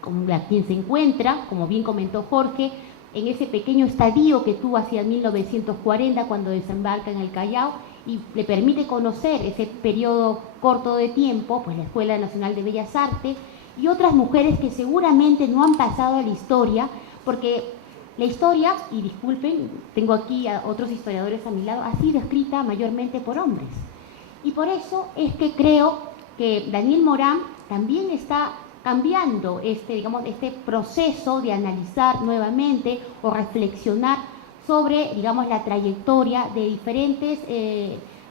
con quien se encuentra, como bien comentó Jorge, en ese pequeño estadio que tuvo hacia 1940 cuando desembarca en el Callao, y le permite conocer ese periodo corto de tiempo, pues la Escuela Nacional de Bellas Artes y otras mujeres que seguramente no han pasado a la historia, porque la historia, y disculpen, tengo aquí a otros historiadores a mi lado, ha sido escrita mayormente por hombres. Y por eso es que creo que Daniel Morán también está cambiando este proceso de analizar nuevamente o reflexionar sobre, digamos, la trayectoria de diferentes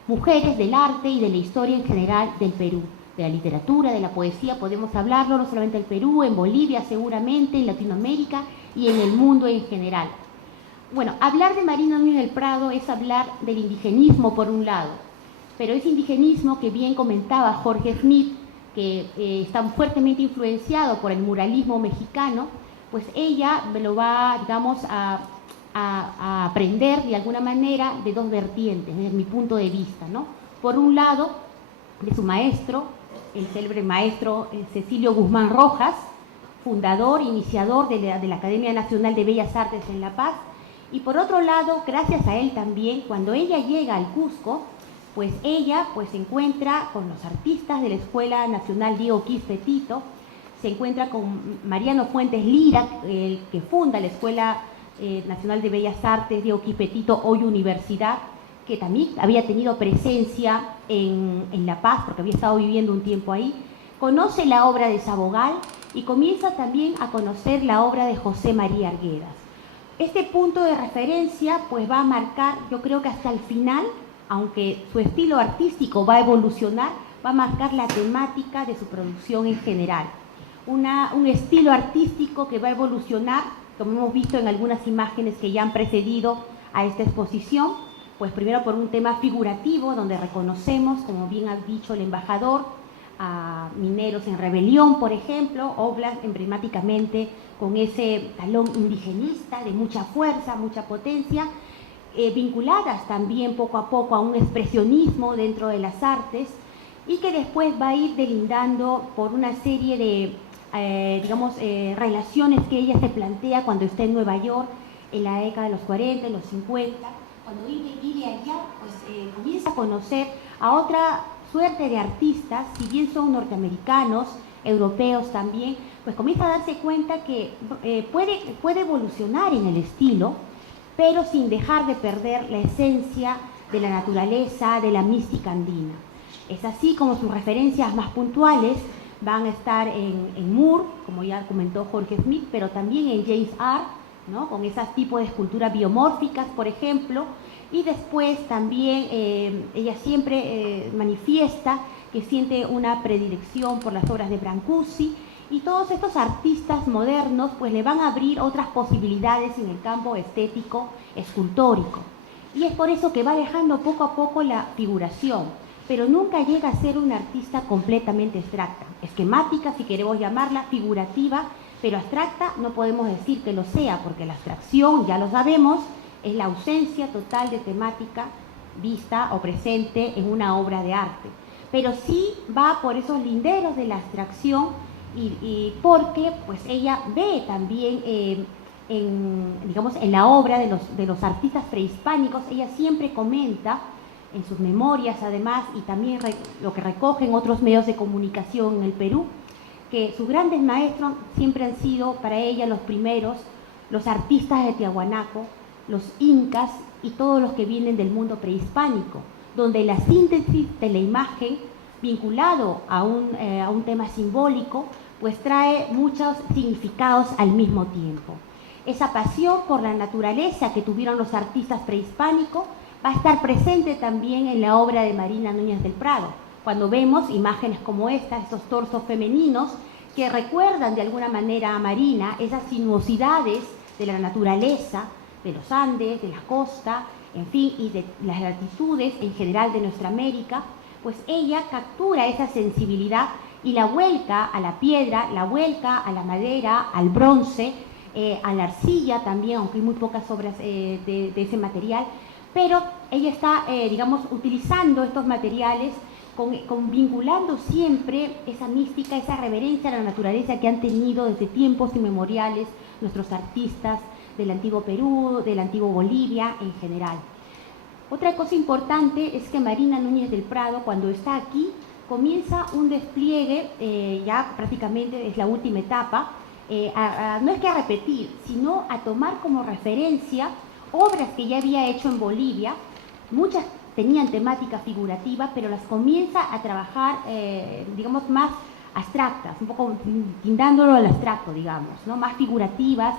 mujeres del arte y de la historia en general del Perú, de la literatura, de la poesía, podemos hablarlo no solamente en Perú, en Bolivia seguramente, en Latinoamérica y en el mundo en general. Bueno, hablar de Marina Núñez del Prado es hablar del indigenismo por un lado, pero ese indigenismo que bien comentaba Jorge Smith, que está fuertemente influenciado por el muralismo mexicano, pues ella lo va, digamos, a aprender de alguna manera de dos vertientes, desde mi punto de vista, ¿no? Por un lado, de su maestro, el célebre maestro Cecilio Guzmán Rojas, fundador, iniciador de la Academia Nacional de Bellas Artes en La Paz, y por otro lado, gracias a él también, cuando ella llega al Cusco, pues ella se encuentra con los artistas de la Escuela Nacional Diego Quispe-Tito, se encuentra con Mariano Fuentes Lira, el que funda la Escuela Nacional de Bellas Artes Diego Quispe-Tito, hoy Universidad, que también había tenido presencia en La Paz, porque había estado viviendo un tiempo ahí, conoce la obra de Sabogal y comienza también a conocer la obra de José María Arguedas. Este punto de referencia pues va a marcar, yo creo que hasta el final, aunque su estilo artístico va a evolucionar, va a marcar la temática de su producción en general. Un estilo artístico que va a evolucionar, como hemos visto en algunas imágenes que ya han precedido a esta exposición, pues primero por un tema figurativo, donde reconocemos, como bien ha dicho el embajador, a Mineros en Rebelión, por ejemplo, obras emblemáticamente con ese talón indigenista de mucha fuerza, mucha potencia, vinculadas también poco a poco a un expresionismo dentro de las artes y que después va a ir delindando por una serie de, relaciones que ella se plantea cuando está en Nueva York en la década de los 40, en los 50, cuando vive allá, pues comienza a conocer a otra suerte de artistas, si bien son norteamericanos, europeos también, pues comienza a darse cuenta que puede evolucionar en el estilo, pero sin dejar de perder la esencia de la naturaleza, de la mística andina. Es así como sus referencias más puntuales van a estar en Moore, como ya comentó Jorge Smith, pero también en James Art, ¿no? Con esos tipos de esculturas biomórficas, por ejemplo, y después también ella siempre manifiesta que siente una predilección por las obras de Brancusi, y todos estos artistas modernos pues le van a abrir otras posibilidades en el campo estético, escultórico. Y es por eso que va dejando poco a poco la figuración, pero nunca llega a ser una artista completamente abstracta, esquemática si queremos llamarla, figurativa, pero abstracta no podemos decir que lo sea, porque la abstracción, ya lo sabemos, es la ausencia total de temática vista o presente en una obra de arte. Pero sí va por esos linderos de la abstracción y porque pues ella ve también en la obra de los artistas prehispánicos, ella siempre comenta en sus memorias además y también lo que recogen otros medios de comunicación en el Perú, que sus grandes maestros siempre han sido para ella los primeros, los artistas de Tiahuanaco, los incas y todos los que vienen del mundo prehispánico, donde la síntesis de la imagen vinculado a un tema simbólico, pues trae muchos significados al mismo tiempo. Esa pasión por la naturaleza que tuvieron los artistas prehispánicos va a estar presente también en la obra de Marina Núñez del Prado, cuando vemos imágenes como estas, estos torsos femeninos que recuerdan de alguna manera a Marina, esas sinuosidades de la naturaleza, de los Andes, de la costa, en fin, y de las latitudes en general de nuestra América, pues ella captura esa sensibilidad y la vuelca a la piedra, la vuelca a la madera, al bronce, a la arcilla también, aunque hay muy pocas obras de ese material, pero ella está, utilizando estos materiales, vinculando siempre esa mística, esa reverencia a la naturaleza que han tenido desde tiempos inmemoriales nuestros artistas del antiguo Perú, del antiguo Bolivia en general. Otra cosa importante es que Marina Núñez del Prado, cuando está aquí, comienza un despliegue, ya prácticamente es la última etapa, no es que a repetir, sino a tomar como referencia obras que ya había hecho en Bolivia. Muchas tenían temática figurativa, pero las comienza a trabajar, digamos, más abstractas, un poco tindándolo al abstracto, digamos, ¿no? Más figurativas.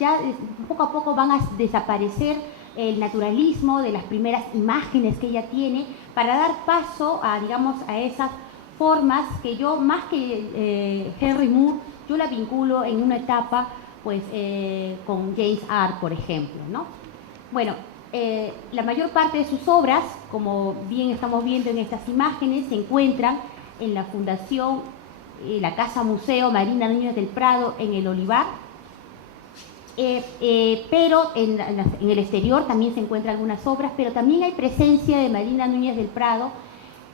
Ya poco a poco van a desaparecer el naturalismo de las primeras imágenes que ella tiene para dar paso a, digamos, a esas formas que yo, más que Henry Moore, yo la vinculo en una etapa, pues, con James Art, por ejemplo, ¿no? Bueno, la mayor parte de sus obras, como bien estamos viendo en estas imágenes, se encuentran en la Fundación, la Casa Museo Marina Núñez del Prado en el Olivar, pero en el exterior también se encuentran algunas obras, pero también hay presencia de Marina Núñez del Prado.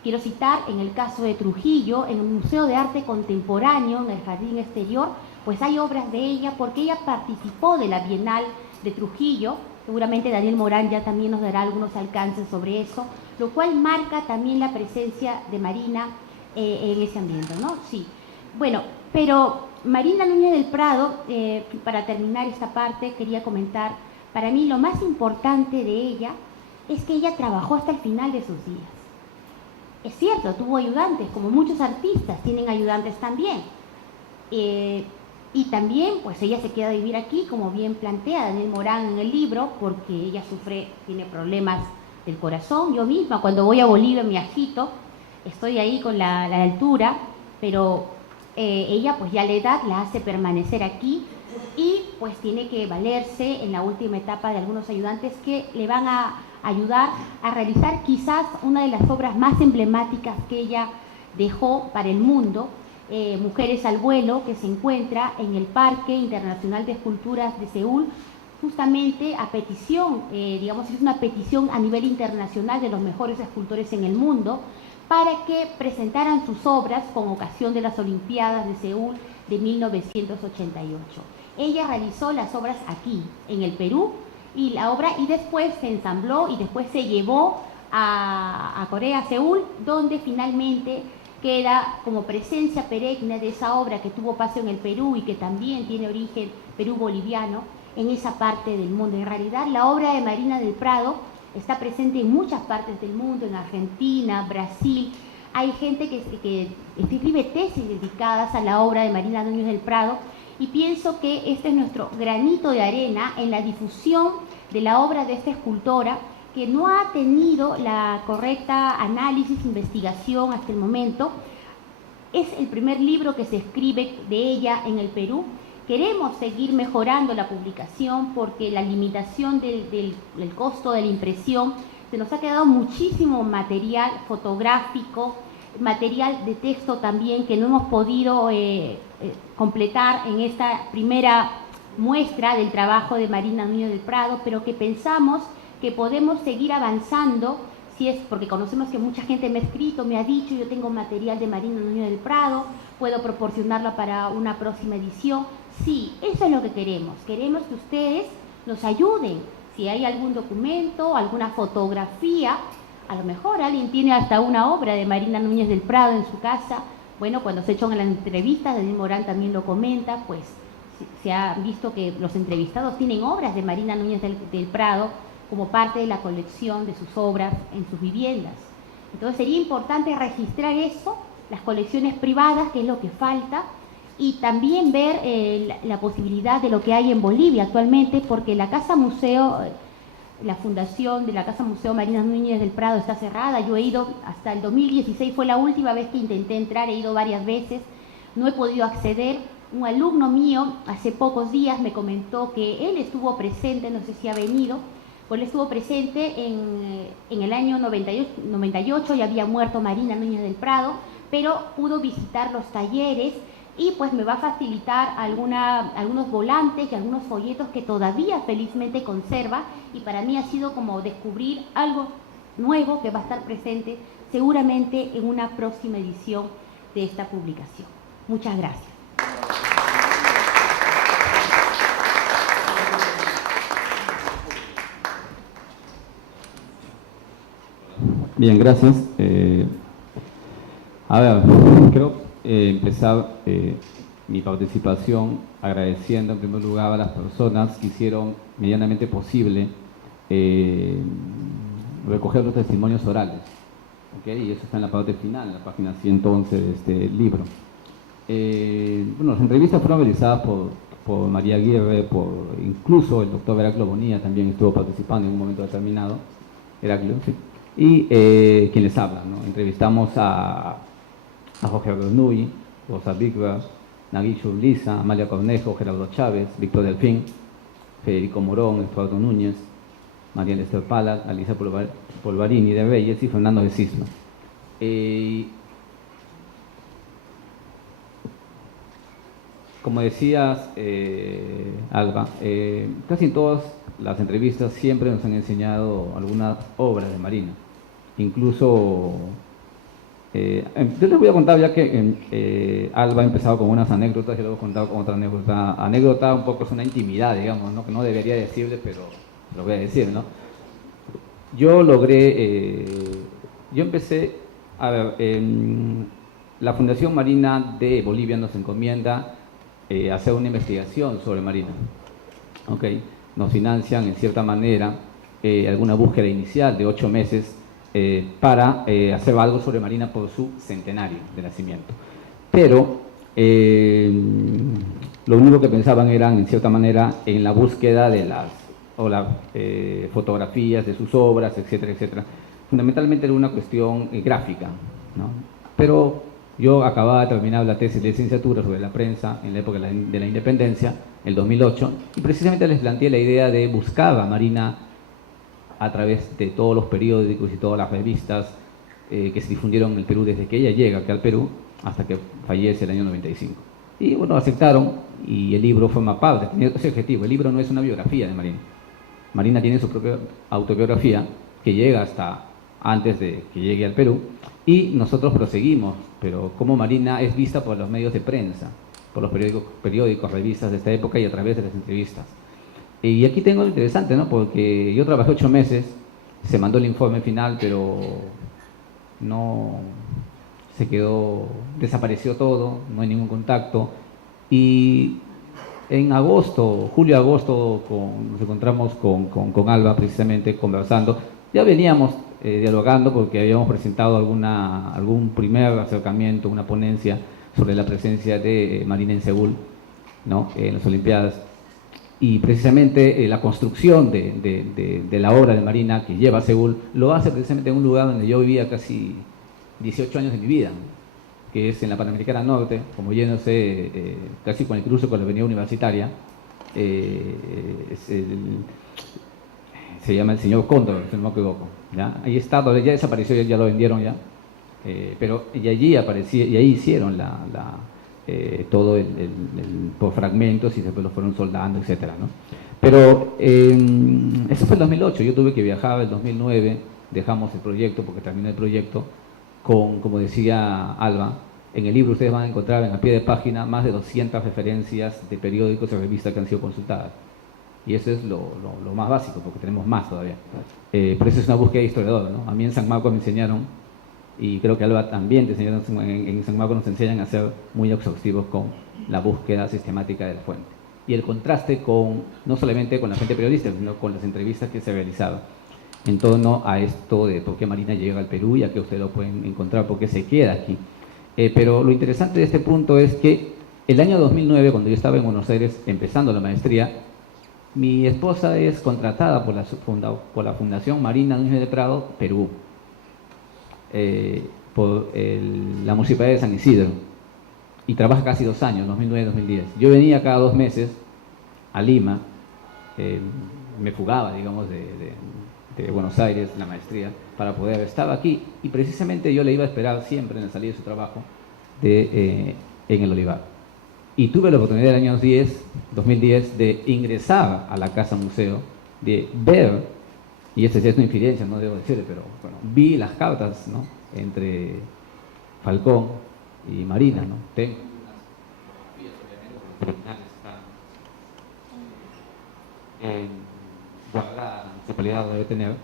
Quiero citar, en el caso de Trujillo, en el Museo de Arte Contemporáneo, en el Jardín Exterior, pues hay obras de ella, porque ella participó de la Bienal de Trujillo. Seguramente Daniel Morán ya también nos dará algunos alcances sobre eso, lo cual marca también la presencia de Marina en ese ambiente, ¿no? Sí. Bueno, pero Marina Núñez del Prado, para terminar esta parte, quería comentar, para mí lo más importante de ella es que ella trabajó hasta el final de sus días. Es cierto, tuvo ayudantes, como muchos artistas tienen ayudantes también. Y también, pues ella se queda a vivir aquí, como bien plantea Daniel Morán en el libro, porque ella tiene problemas del corazón. Yo misma, cuando voy a Bolivia, me agito, estoy ahí con la altura, pero ella, pues ya la edad la hace permanecer aquí y pues tiene que valerse en la última etapa de algunos ayudantes que le van a ayudar a realizar quizás una de las obras más emblemáticas que ella dejó para el mundo, Mujeres al Vuelo, que se encuentra en el Parque Internacional de Esculturas de Seúl, justamente a petición, digamos, es una petición a nivel internacional de los mejores escultores en el mundo, para que presentaran sus obras con ocasión de las Olimpiadas de Seúl de 1988. Ella realizó las obras aquí, en el Perú, y la obra, y después se ensambló y después se llevó a Corea, a Seúl, donde finalmente queda como presencia perenne de esa obra que tuvo paso en el Perú y que también tiene origen perú-boliviano en esa parte del mundo. En realidad, la obra de Marina del Prado está presente en muchas partes del mundo, en Argentina, Brasil. Hay gente que escribe tesis dedicadas a la obra de Marina Núñez del Prado, y pienso que este es nuestro granito de arena en la difusión de la obra de esta escultora, que no ha tenido la correcta análisis, investigación hasta el momento. Es el primer libro que se escribe de ella en el Perú. Queremos seguir mejorando la publicación porque la limitación del costo de la impresión, se nos ha quedado muchísimo material fotográfico, material de texto también que no hemos podido completar en esta primera muestra del trabajo de Marina Núñez del Prado, pero que pensamos que podemos seguir avanzando, si es porque conocemos que mucha gente me ha escrito, me ha dicho, yo tengo material de Marina Núñez del Prado, puedo proporcionarlo para una próxima edición. Sí, eso es lo que queremos que ustedes nos ayuden. Si hay algún documento, alguna fotografía, a lo mejor alguien tiene hasta una obra de Marina Núñez del Prado en su casa. Bueno, cuando se echan en las entrevistas, Daniel Morán también lo comenta, pues se ha visto que los entrevistados tienen obras de Marina Núñez del Prado como parte de la colección de sus obras en sus viviendas. Entonces sería importante registrar eso, las colecciones privadas, que es lo que falta, y también ver la posibilidad de lo que hay en Bolivia actualmente, porque la Casa Museo, la fundación de la Casa Museo Marina Núñez del Prado está cerrada. Yo he ido hasta el 2016, fue la última vez que intenté entrar, he ido varias veces, no he podido acceder. Un alumno mío hace pocos días me comentó que él estuvo presente, no sé si ha venido, pues él estuvo presente en el año 98, ya había muerto Marina Núñez del Prado, pero pudo visitar los talleres y pues me va a facilitar algunos volantes y algunos folletos que todavía felizmente conserva, y para mí ha sido como descubrir algo nuevo que va a estar presente seguramente en una próxima edición de esta publicación. Muchas gracias. Bien, gracias. A ver, quiero empezar mi participación agradeciendo en primer lugar a las personas que hicieron medianamente posible recoger los testimonios orales. ¿Okay? Y eso está en la parte final, en la página 111 de este libro. Bueno, las entrevistas fueron realizadas por María Aguirre, incluso el doctor Heraclio Bonilla también estuvo participando en un momento determinado, Heraclio, sí. Y quien les habla, ¿no? Entrevistamos a Jorge Bernoulli, Rosa Bigler, Naguillo Urliza, Amalia Cornejo, Gerardo Chávez, Víctor Delfín, Federico Morón, Eduardo Núñez, María Lester Pala, Alicia Polvarini de Reyes y Fernando de Cisma. Como decías, Alba, casi en todas las entrevistas siempre nos han enseñado algunas obras de Marina. Incluso, yo les voy a contar, ya que Alba ha empezado con unas anécdotas, yo les voy a contar con otra anécdota. Anécdota un poco es una intimidad, digamos, ¿no? Que no debería decirle, pero lo voy a decir, ¿no? Yo logré, yo empecé, a ver, la Fundación Marina de Bolivia nos encomienda hacer una investigación sobre Marina. ¿Okay? Nos financian en cierta manera alguna búsqueda inicial de 8 meses para hacer algo sobre Marina por su centenario de nacimiento. Pero lo único que pensaban eran, en cierta manera, en la búsqueda de las fotografías de sus obras, etcétera, etcétera. Fundamentalmente era una cuestión gráfica, ¿no? Pero yo acababa de terminar la tesis de licenciatura sobre la prensa en la época de la independencia, el 2008, y precisamente les planteé la idea de buscar a Marina a través de todos los periódicos y todas las revistas que se difundieron en el Perú desde que ella llega aquí al Perú hasta que fallece el año 95. Y bueno, aceptaron y el libro forma parte, tenía ese objetivo. El libro no es una biografía de Marina. Marina tiene su propia autobiografía que llega hasta antes de que llegue al Perú y nosotros proseguimos, pero como Marina es vista por los medios de prensa, por los periódicos, revistas de esta época y a través de las entrevistas. Y aquí tengo lo interesante, ¿no? Porque yo trabajé 8 meses, se mandó el informe final, pero no se quedó, desapareció todo, no hay ningún contacto. Y en agosto, julio-agosto, nos encontramos con Alba precisamente conversando. Ya veníamos dialogando porque habíamos presentado algún primer acercamiento, una ponencia sobre la presencia de Marina en Seúl, ¿no? En las Olimpiadas. Y precisamente la construcción de la obra de Marina que lleva a Seúl lo hace precisamente en un lugar donde yo vivía casi 18 años de mi vida, ¿no? Que es en la Panamericana Norte, como yéndose casi con el cruce con la avenida Universitaria. Se llama el señor Cóndor, si no me equivoco, ¿ya? Ahí está, ya desapareció, ya lo vendieron ya, pero y allí aparecía, y ahí hicieron todo por fragmentos y después lo fueron soldando, etcétera, ¿no? Pero eso fue el 2008, yo tuve que viajar el 2009, dejamos el proyecto porque terminé el proyecto como decía Alba, en el libro ustedes van a encontrar en a pie de página más de 200 referencias de periódicos y revistas que han sido consultadas. Y eso es lo más básico, porque tenemos más todavía. Pero eso es una búsqueda de historiador, ¿no? A mí en San Marcos me enseñaron, y creo que Alba también te enseñaron, en San Marcos nos enseñan a ser muy exhaustivos con la búsqueda sistemática de la fuente. Y el contraste no solamente con la fuente periodística, sino con las entrevistas que se realizaban en torno a esto de por qué Marina llega al Perú, y aquí ustedes lo pueden encontrar, por qué se queda aquí. Pero lo interesante de este punto es que el año 2009, cuando yo estaba en Buenos Aires empezando la maestría, mi esposa es contratada por la Fundación Marina Núñez de Prado, Perú, por la Municipalidad de San Isidro, y trabaja casi 2 años, 2009-2010. Yo venía cada 2 meses a Lima, me fugaba, digamos, de Buenos Aires, la maestría, para poder estar aquí, y precisamente yo le iba a esperar siempre en la salida de su trabajo en el Olivar. Y tuve la oportunidad el año 2010 de ingresar a la Casa Museo, de ver, y esta es una infidencia, no debo decirle, pero bueno, vi las cartas, ¿no?, entre Falcón y Marina, ¿no? Tengo unas fotografías, obviamente, porque las originales están guardadas, la municipalidad lo debe tener,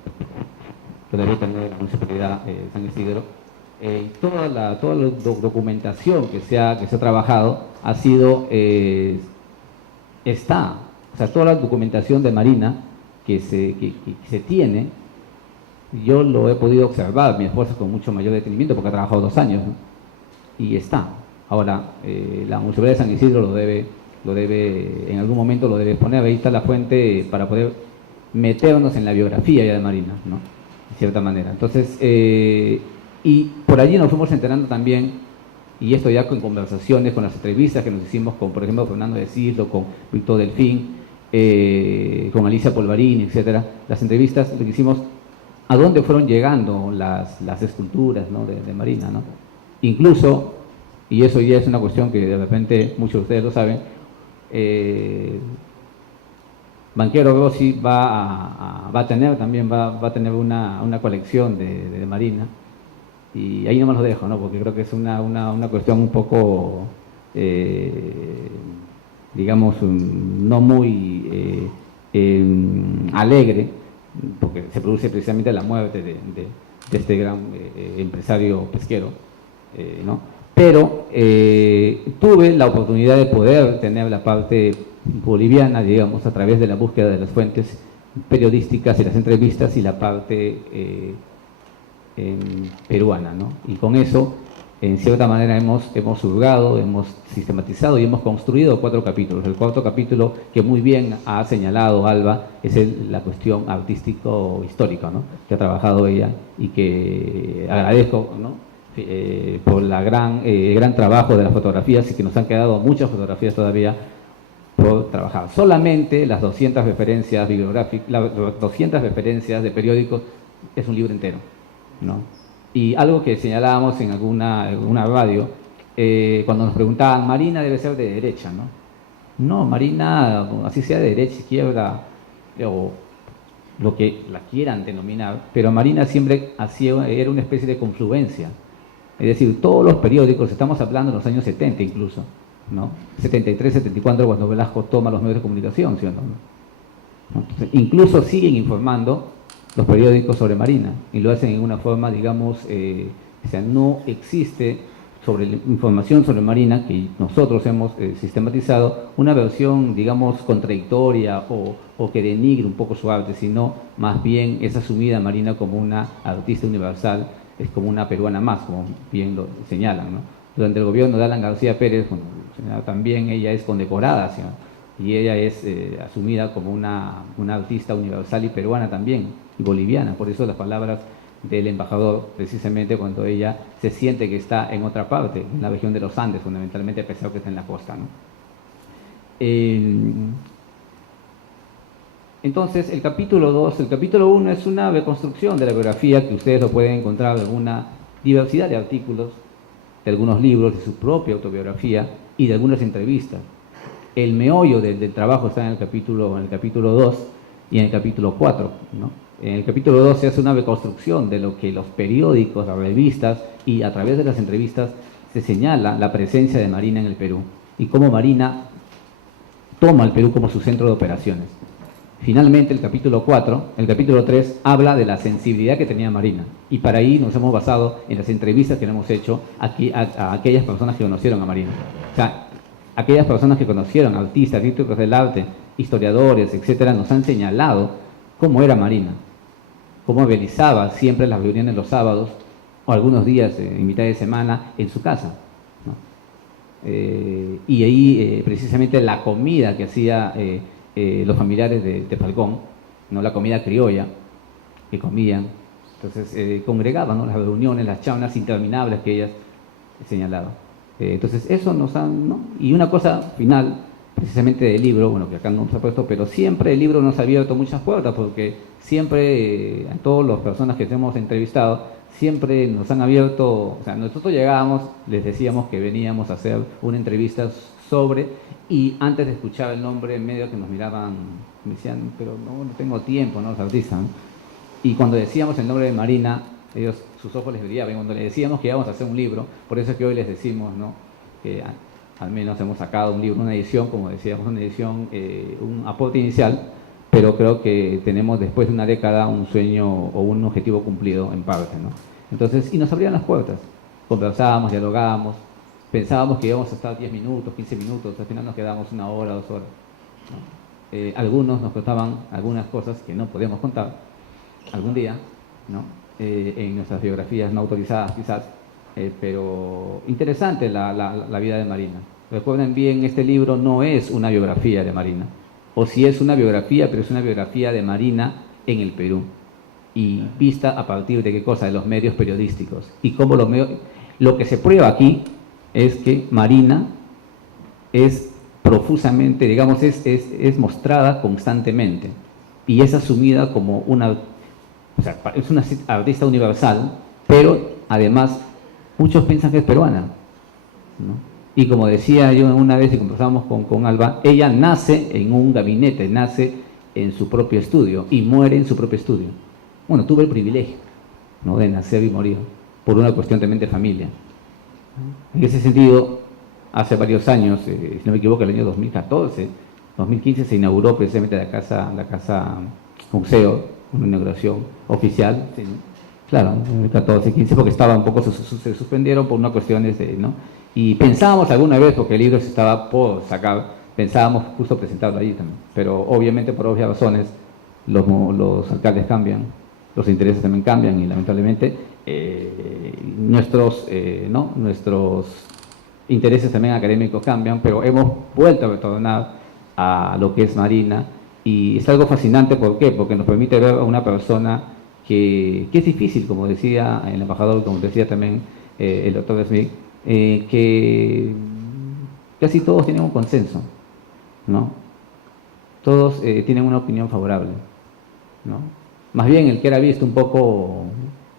que debe tener la Municipalidad de San Isidro. Toda la documentación que se ha trabajado ha sido, está, o sea, toda la documentación de Marina que se tiene, yo lo he podido observar, mi esposa con mucho mayor detenimiento porque ha trabajado 2 años, ¿no? Y está. Ahora, la Municipalidad de San Isidro lo debe, en algún momento lo debe poner, ahí está la fuente para poder meternos en la biografía ya de Marina, ¿no? De cierta manera. Entonces, y por allí nos fuimos enterando también, y esto ya con conversaciones, con las entrevistas que nos hicimos con, por ejemplo, Fernando de Cislo, con Víctor Delfín, con Alicia Polvarini, etcétera, las entrevistas, lo que hicimos, a dónde fueron llegando las esculturas, ¿no? de Marina, ¿no? Incluso, y eso ya es una cuestión que de repente muchos de ustedes lo saben, Banquero Rossi va a tener una colección de Marina, y ahí no me lo dejo, ¿no? Porque creo que es una cuestión un poco, digamos, no muy alegre, porque se produce precisamente la muerte de este gran empresario pesquero, ¿no? Pero tuve la oportunidad de poder tener la parte boliviana, digamos, a través de la búsqueda de las fuentes periodísticas y las entrevistas, y la parte peruana, ¿no? Y con eso, en cierta manera, hemos hurgado, hemos sistematizado y hemos construido 4 capítulos. El 4º capítulo, que muy bien ha señalado Alba, es la cuestión artístico-histórica, ¿no? Que ha trabajado ella, y que agradezco, ¿no? Por el gran trabajo de las fotografías, y que nos han quedado muchas fotografías todavía por trabajar. Solamente las 200 referencias bibliográficas, las 200 referencias de periódicos, es un libro entero, ¿no? Y algo que señalábamos en alguna radio, cuando nos preguntaban, Marina debe ser de derecha, ¿no? No, Marina, así sea de derecha, izquierda, o lo que la quieran denominar, pero Marina siempre era una especie de confluencia. Es decir, todos los periódicos, estamos hablando de los años 70 incluso, ¿no? 73, 74, cuando Velasco toma los medios de comunicación, ¿sí o no? Entonces, incluso siguen informando los periódicos sobre Marina, y lo hacen en una forma, digamos, o sea, no existe información sobre Marina, que nosotros hemos sistematizado, una versión, digamos, contradictoria o que denigre un poco su arte, sino más bien es asumida Marina como una artista universal, es como una peruana más, como bien lo señalan, ¿no? Durante el gobierno de Alan García Pérez, bueno, también ella es condecorada, ¿sí? Y ella es asumida como una artista universal y peruana también, y boliviana. Por eso las palabras del embajador, precisamente cuando ella se siente que está en otra parte, en la región de los Andes, fundamentalmente, a pesar que está en la costa, ¿no? Entonces, el capítulo 2, el capítulo 1 es una reconstrucción de la biografía, que ustedes lo pueden encontrar en una diversidad de artículos, de algunos libros, de su propia autobiografía y de algunas entrevistas. El meollo del trabajo está en el capítulo 2 y en el capítulo 4, ¿no? En el capítulo 2 se hace una reconstrucción de lo que los periódicos, las revistas y a través de las entrevistas se señala la presencia de Marina en el Perú y cómo Marina toma el Perú como su centro de operaciones. Finalmente, el capítulo 3 habla de la sensibilidad que tenía Marina, y para ahí nos hemos basado en las entrevistas que le hemos hecho aquí a aquellas personas que conocieron a Marina. O sea, aquellas personas que conocieron, artistas, críticos del arte, historiadores, etcétera, nos han señalado cómo era Marina, cómo realizaba siempre las reuniones los sábados o algunos días en mitad de semana en su casa, ¿no? Y ahí precisamente la comida que hacía los familiares de Falcón, ¿no? La comida criolla que comían, entonces congregaban, ¿no? Las reuniones, las charlas interminables que ellas señalaban. Entonces eso nos han, ¿no? Y una cosa final, precisamente del libro, bueno, que acá no se ha puesto, pero siempre el libro nos ha abierto muchas puertas, porque siempre a todas las personas que hemos entrevistado, siempre nos han abierto, o sea, nosotros llegábamos, les decíamos que veníamos a hacer una entrevista sobre, y antes de escuchar el nombre, en medio que nos miraban, me decían, pero no tengo tiempo, ¿no? Los artistas, ¿no? Y cuando decíamos el nombre de Marina, ellos, sus ojos les brillaban. Cuando les decíamos que íbamos a hacer un libro, por eso es que hoy les decimos, ¿no? Que al menos hemos sacado un libro, una edición, como decíamos, una edición, un aporte inicial, pero creo que tenemos después de una década un sueño o un objetivo cumplido en parte, ¿no? Entonces, y nos abrían las puertas, conversábamos, dialogábamos, pensábamos que íbamos a estar 10 minutos, 15 minutos, al final nos quedábamos 1 hora, 2 horas, ¿no? Algunos nos contaban algunas cosas que no podíamos contar algún día, ¿no? En nuestras biografías no autorizadas quizás, pero interesante la vida de Marina. Recuerden bien, este libro no es una biografía de Marina, o si es una biografía, pero es una biografía de Marina en el Perú, y vista a partir de qué cosa, de los medios periodísticos, y cómo lo que se prueba aquí es que Marina es profusamente, digamos, es mostrada constantemente, y es asumida como o sea, es una artista universal, pero además muchos piensan que es peruana, ¿no? Y como decía yo una vez y conversábamos con Alba, ella nace en un gabinete, nace en su propio estudio y muere en su propio estudio. Bueno, tuve el privilegio, ¿no?, de nacer y morir por una cuestión también de familia. En ese sentido, hace varios años, si no me equivoco, el año 2014, 2015 se inauguró precisamente la casa museo, una inauguración oficial, sí, claro, en el 14, 15, porque estaba un poco, se suspendieron por unas cuestiones de, ¿no? Y pensábamos alguna vez, porque el libro se estaba por sacar, pensábamos justo presentarlo allí también, pero obviamente por obvias razones los alcaldes cambian, los intereses también cambian y lamentablemente nuestros intereses también académicos cambian, pero hemos vuelto a retornar a lo que es Marina, y es algo fascinante. ¿Por qué? Porque nos permite ver a una persona que es difícil, como decía el embajador, como decía también el doctor Smith, que casi todos tienen un consenso, ¿no? Todos tienen una opinión favorable, ¿no? Más bien el que era visto un poco,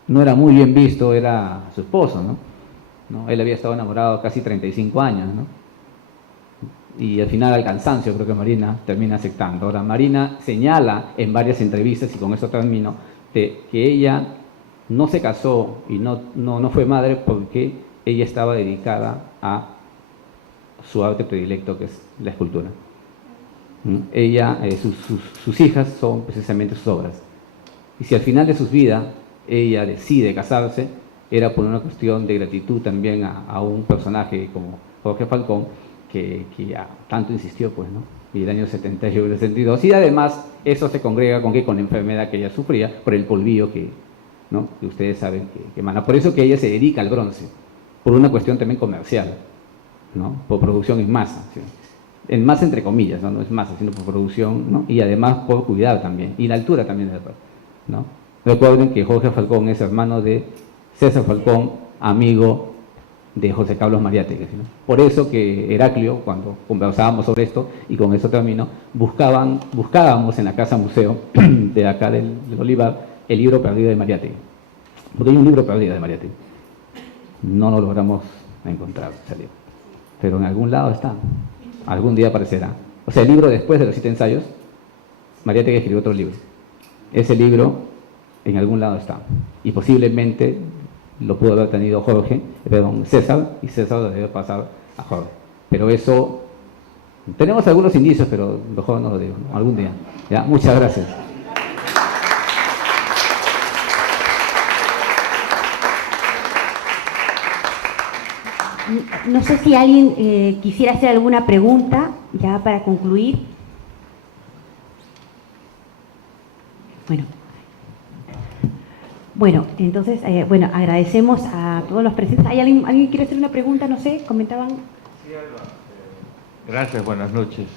no era muy bien visto, era su esposo, ¿no? Él había estado enamorado casi 35 años, ¿no? Y al final, al cansancio, creo que Marina termina aceptando. Ahora, Marina señala en varias entrevistas, y con eso termino, que ella no se casó y no fue madre porque ella estaba dedicada a su arte predilecto, que es la escultura. Ella, sus hijas son precisamente sus obras. Y si al final de sus vidas ella decide casarse, era por una cuestión de gratitud también a un personaje como Jorge Falcón, que ya tanto insistió, pues, ¿no? Y el año 71 y el 72, y además eso se congrega con la enfermedad que ella sufría por el polvillo ¿no?, que ustedes saben que emana. Por eso que ella se dedica al bronce, por una cuestión también comercial, ¿no?, por producción en masa, ¿sí? En masa entre comillas, ¿no? No es masa, sino por producción, ¿no? Y además por cuidar también, y la altura también, ¿no? Recuerden que Jorge Falcón es hermano de César Falcón, amigo de José Carlos Mariátegui, ¿no? Por eso que Heraclio, cuando conversábamos sobre esto, y con eso termino, buscábamos en la casa museo de acá del Bolívar el libro perdido de Mariátegui, porque hay un libro perdido de Mariátegui. No lo logramos encontrar, salió, pero en algún lado está, algún día aparecerá. O sea, el libro después de los 7 ensayos, Mariátegui escribió otro libro. Ese libro en algún lado está, y posiblemente lo pudo haber tenido César, y César lo debe pasar a Jorge. Pero eso, tenemos algunos indicios, pero mejor no lo digo, ¿no? Algún día. ¿Ya? Muchas gracias. No sé si alguien quisiera hacer alguna pregunta, ya para concluir. Bueno, entonces, agradecemos a todos los presentes. ¿Hay alguien quiere hacer una pregunta? No sé, comentaban. Sí, Alba. Gracias, buenas noches.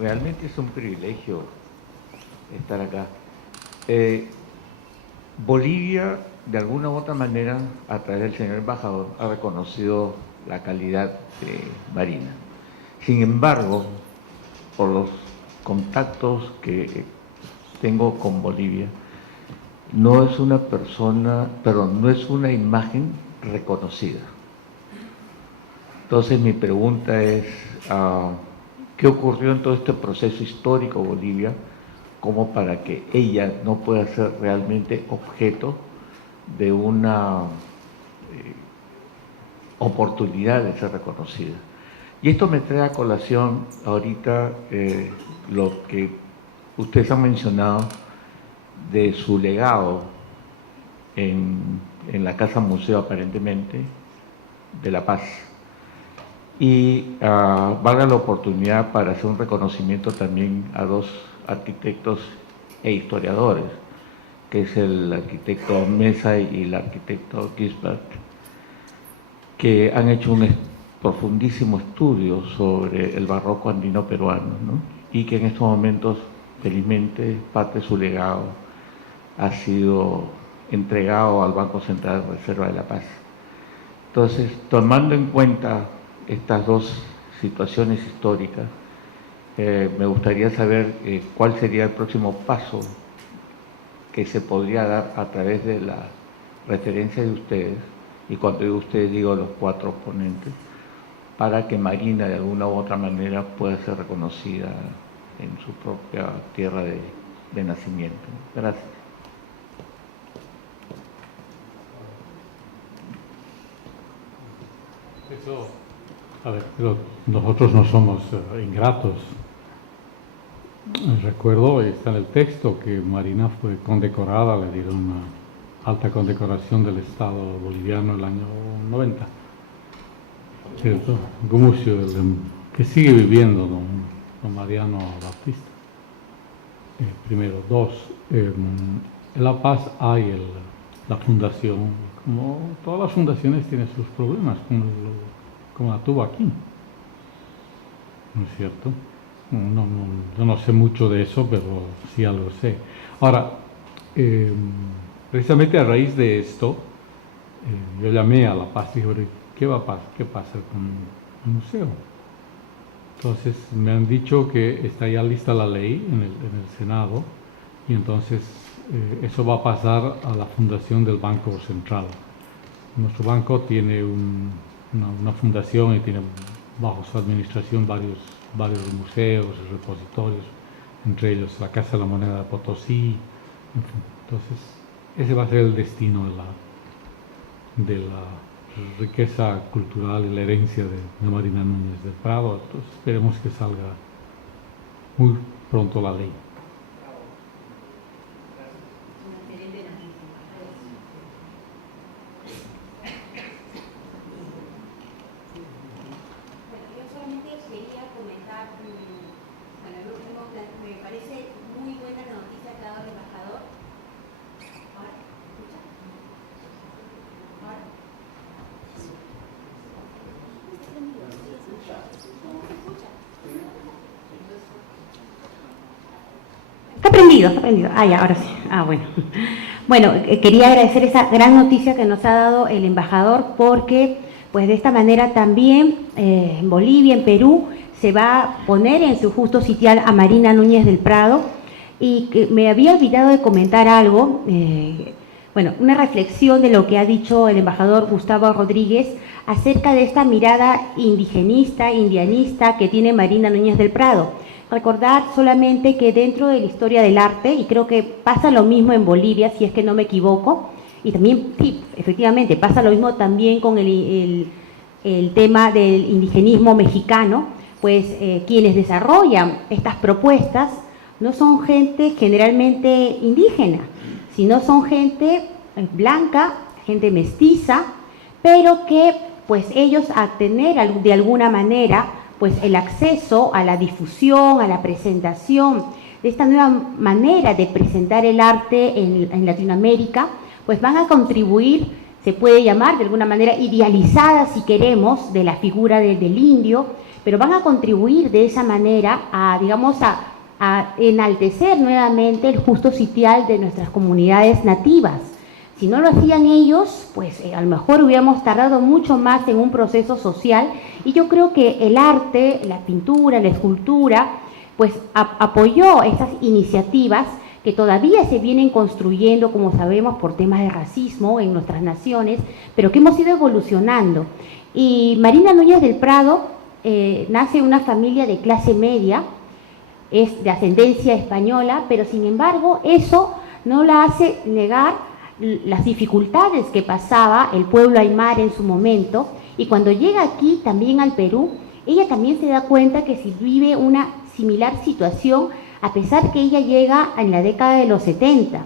Realmente es un privilegio estar acá. Bolivia, de alguna u otra manera, a través del señor embajador, ha reconocido la calidad de Marina. Sin embargo, por los contactos que tengo con Bolivia, no es una persona, perdón, no es una imagen reconocida. Entonces mi pregunta es, ¿qué ocurrió en todo este proceso histórico Bolivia como para que ella no pueda ser realmente objeto de una oportunidad de ser reconocida? Y esto me trae a colación ahorita lo que ustedes han mencionado de su legado en la Casa Museo, aparentemente, de La Paz. Y valga la oportunidad para hacer un reconocimiento también a dos arquitectos e historiadores, que es el arquitecto Mesa y el arquitecto Gisbert, que han hecho un profundísimo estudio sobre el barroco andino peruano, ¿no? Y que en estos momentos, felizmente, parte de su legado ha sido entregado al Banco Central de Reserva de La Paz. Entonces, tomando en cuenta estas dos situaciones históricas, me gustaría saber cuál sería el próximo paso que se podría dar a través de la referencia de ustedes, y cuando digo ustedes digo los 4 ponentes, para que Marina de alguna u otra manera pueda ser reconocida en su propia tierra de nacimiento. Gracias. Eso, a ver, pero nosotros no somos ingratos. Recuerdo, está en el texto, que Marina fue condecorada, le dieron una alta condecoración del Estado boliviano el año 90. ¿Cierto? Gumucio, que sigue viviendo don Mariano Baptista. Primero. 2, en La Paz hay la fundación, como todas las fundaciones tienen sus problemas, como la tuvo aquí. ¿No es cierto? Yo no sé mucho de eso, pero sí algo sé. Ahora, precisamente a raíz de esto, yo llamé a La Paz y dije, ¿qué pasa con el museo? Entonces me han dicho que está ya lista la ley en el Senado, y entonces eso va a pasar a la fundación del Banco Central. Nuestro banco tiene una fundación y tiene bajo su administración varios museos y repositorios, entre ellos la Casa de la Moneda de Potosí, en fin. Entonces ese va a ser el destino de la riqueza cultural y la herencia de Marina Núñez del Prado. Entonces esperemos que salga muy pronto la ley. Está prendido. Ah, ya, ahora sí. Ah, bueno. Bueno, quería agradecer esa gran noticia que nos ha dado el embajador, porque pues de esta manera también en Bolivia, en Perú, se va a poner en su justo sitial a Marina Núñez del Prado. Y que me había olvidado de comentar algo, una reflexión de lo que ha dicho el embajador Gustavo Rodríguez acerca de esta mirada indigenista, indianista que tiene Marina Núñez del Prado. Recordar solamente que dentro de la historia del arte, y creo que pasa lo mismo en Bolivia, si es que no me equivoco, y también, sí, efectivamente, pasa lo mismo también con el tema del indigenismo mexicano, pues quienes desarrollan estas propuestas no son gente generalmente indígena, sino son gente blanca, gente mestiza, pero que pues ellos, a tener de alguna manera pues el acceso a la difusión, a la presentación de esta nueva manera de presentar el arte en Latinoamérica, pues van a contribuir, se puede llamar de alguna manera idealizada, si queremos, de la figura del indio, pero van a contribuir de esa manera a, digamos, a enaltecer nuevamente el justo sitial de nuestras comunidades nativas. Si no lo hacían ellos, pues a lo mejor hubiéramos tardado mucho más en un proceso social, y yo creo que el arte, la pintura, la escultura, pues apoyó esas iniciativas que todavía se vienen construyendo, como sabemos, por temas de racismo en nuestras naciones, pero que hemos ido evolucionando. Y Marina Núñez del Prado nace en una familia de clase media, es de ascendencia española, pero sin embargo eso no la hace negar las dificultades que pasaba el pueblo aymara en su momento, y cuando llega aquí también al Perú, ella también se da cuenta que si vive una similar situación a pesar que ella llega en la década de los 70.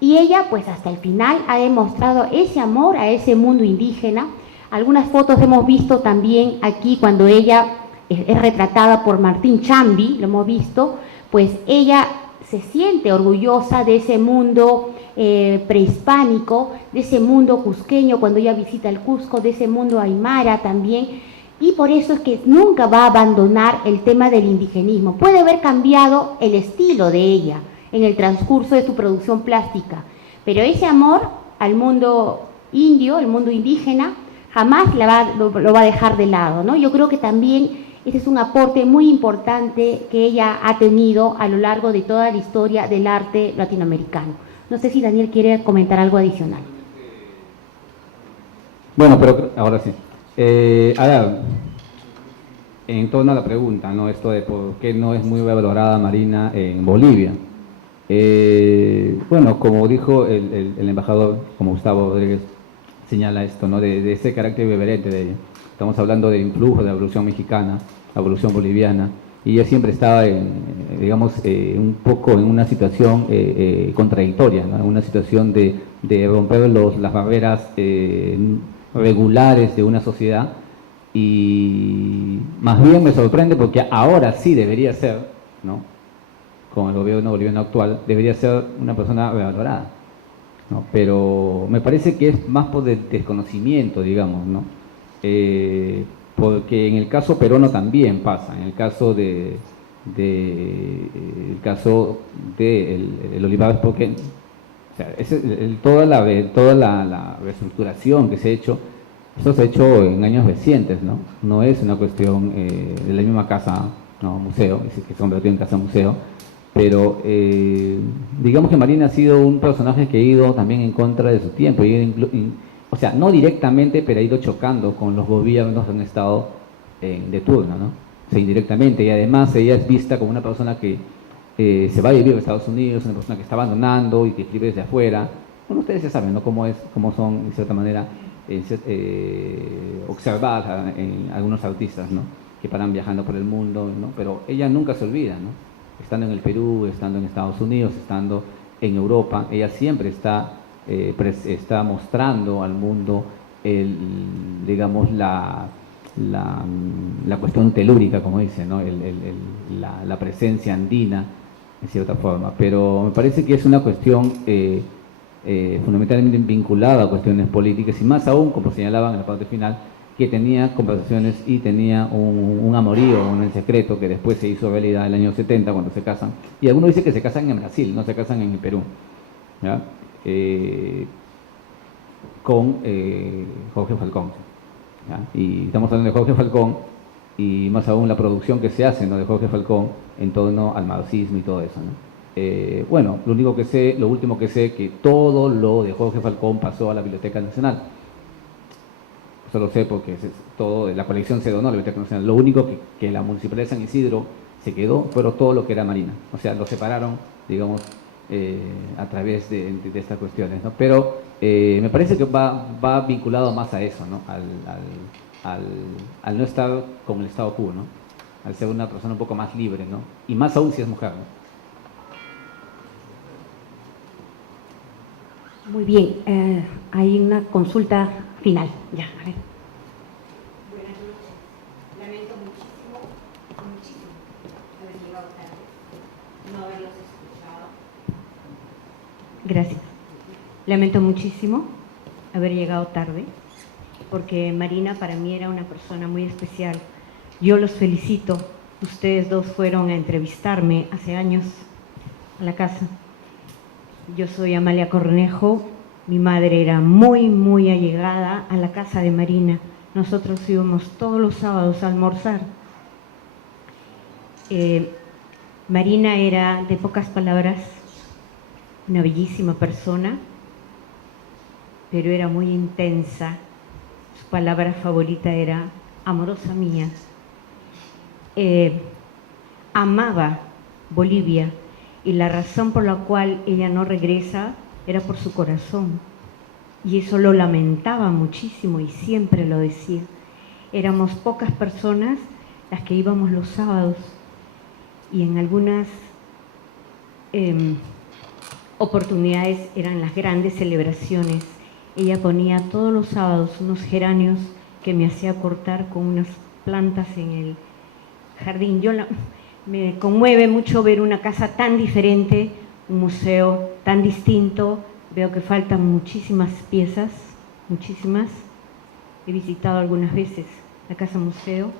Y ella, pues hasta el final, ha demostrado ese amor a ese mundo indígena. Algunas fotos hemos visto también aquí cuando ella es retratada por Martín Chambi, lo hemos visto, pues ella se siente orgullosa de ese mundo prehispánico, de ese mundo cusqueño cuando ella visita el Cusco, de ese mundo aymara también, y por eso es que nunca va a abandonar el tema del indigenismo. Puede haber cambiado el estilo de ella en el transcurso de su producción plástica, pero ese amor al mundo indio, el mundo indígena, jamás lo va a dejar de lado, ¿no? Yo creo que también ese es un aporte muy importante que ella ha tenido a lo largo de toda la historia del arte latinoamericano. No sé si Daniel quiere comentar algo adicional. Bueno, pero ahora sí. Ahora, en torno a la pregunta, ¿no? Esto de por qué no es muy valorada Marina en Bolivia. Bueno, como dijo el embajador, como Gustavo Rodríguez señala esto, ¿no? De ese carácter irreverente de ella. Estamos hablando de influjo de la Revolución Mexicana, la Revolución Boliviana, y ella siempre estaba, digamos, un poco en una situación contradictoria, ¿no? Una situación de romper las barreras regulares de una sociedad, y más bien me sorprende porque ahora sí debería ser, ¿no? Con el gobierno boliviano actual, debería ser una persona valorada, ¿no? Pero me parece que es más por desconocimiento, digamos, ¿no? Porque en el caso peruano también pasa, en el caso el Olivares, porque o sea, toda la reestructuración que se ha hecho, eso se ha hecho en años recientes, ¿no? No es una cuestión de la misma casa, ¿no? Museo, que se convirtió en casa museo, pero digamos que Marina ha sido un personaje que ha ido también en contra de su tiempo, o sea, no directamente, pero ha ido chocando con los gobiernos que han estado de turno, ¿no? O sea, indirectamente, y además ella es vista como una persona que se va a vivir a Estados Unidos, una persona que está abandonando y que escribe desde afuera. Bueno, ustedes ya saben, ¿no? Cómo son, de cierta manera, observadas en algunos artistas, ¿no? Que paran viajando por el mundo, ¿no? Pero ella nunca se olvida, ¿no? Estando en el Perú, estando en Estados Unidos, estando en Europa, ella siempre está mostrando al mundo, digamos, la cuestión telúrica, como dice, ¿no? La presencia andina, en cierta forma. Pero me parece que es una cuestión fundamentalmente vinculada a cuestiones políticas, y más aún, como señalaban en la parte final, que tenía conversaciones y tenía un amorío, un secreto que después se hizo realidad en el año 70 cuando se casan. Y algunos dicen que se casan en Brasil, no se casan en el Perú, ¿ya? Con Jorge Falcón, ¿ya? Y estamos hablando de Jorge Falcón, y más aún la producción que se hace, ¿no? De Jorge Falcón en torno al marxismo y todo eso, ¿no? Bueno, lo último que sé, que todo lo de Jorge Falcón pasó a la Biblioteca Nacional. Eso lo sé porque la colección se donó a la Biblioteca Nacional. Lo único que la Municipalidad de San Isidro se quedó fueron todo lo que era Marina. O sea, lo separaron, digamos, a través de estas cuestiones, ¿no? Pero me parece que va vinculado más a eso, ¿no? Al no estar con el estado quo, ¿no? Al ser una persona un poco más libre, ¿no? Y más aún si es mujer, ¿no? Muy bien, hay una consulta final. Ya, a ver. Buenas noches. Lamento muchísimo haber llegado tarde, no haberlos escuchado. Gracias. Lamento muchísimo haber llegado tarde, porque Marina para mí era una persona muy especial. Yo los felicito. Ustedes dos fueron a entrevistarme hace años a la casa. Yo soy Amalia Cornejo. Mi madre era muy, muy allegada a la casa de Marina. Nosotros íbamos todos los sábados a almorzar. Marina era, de pocas palabras, una bellísima persona, pero era muy intensa. Su palabra favorita era amorosa mía. Amaba Bolivia, y la razón por la cual ella no regresa era por su corazón. Y eso lo lamentaba muchísimo y siempre lo decía. Éramos pocas personas las que íbamos los sábados, y en algunas oportunidades eran las grandes celebraciones. Ella ponía todos los sábados unos geranios que me hacía cortar con unas plantas en el jardín. Me conmueve mucho ver una casa tan diferente, un museo tan distinto. Veo que faltan muchísimas piezas, muchísimas. He visitado algunas veces la casa museo,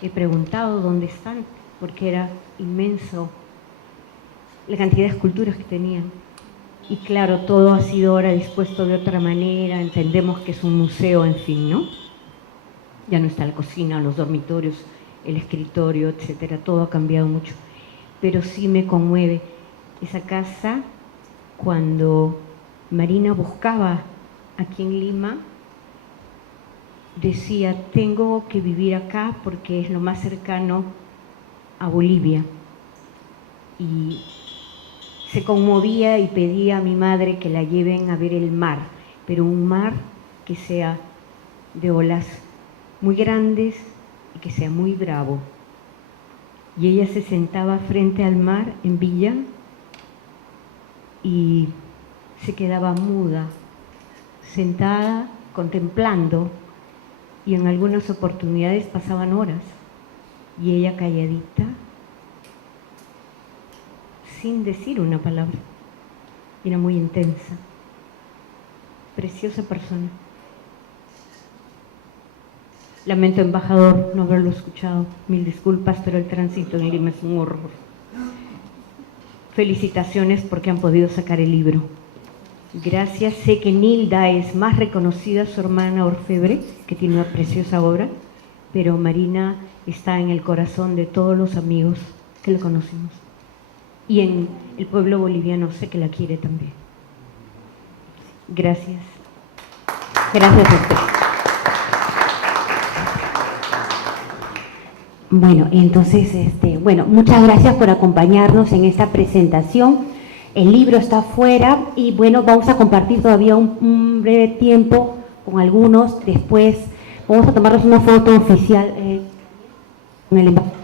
he preguntado dónde están, porque era inmenso la cantidad de esculturas que tenían. Y claro, todo ha sido ahora dispuesto de otra manera, entendemos que es un museo, en fin, ¿no? Ya no está la cocina, los dormitorios, el escritorio, etcétera, todo ha cambiado mucho. Pero sí me conmueve esa casa cuando Marina buscaba aquí en Lima, decía, tengo que vivir acá porque es lo más cercano a Bolivia. Y se conmovía y pedía a mi madre que la lleven a ver el mar, pero un mar que sea de olas muy grandes y que sea muy bravo. Y ella se sentaba frente al mar en Villa y se quedaba muda, sentada, contemplando, y en algunas oportunidades pasaban horas, y ella calladita, sin decir una palabra. Era muy intensa, preciosa persona. Lamento, embajador, no haberlo escuchado. Mil disculpas, pero el tránsito en Lima es un horror. Felicitaciones porque han podido sacar el libro. Gracias. Sé que Nilda es más reconocida, su hermana orfebre, que tiene una preciosa obra, pero Marina está en el corazón de todos los amigos que la conocemos. Y en el pueblo boliviano sé que la quiere también. Gracias. Gracias a usted. Bueno, entonces, muchas gracias por acompañarnos en esta presentación. El libro está afuera y bueno, vamos a compartir todavía un breve tiempo con algunos. Después vamos a tomarnos una foto oficial con el embajador.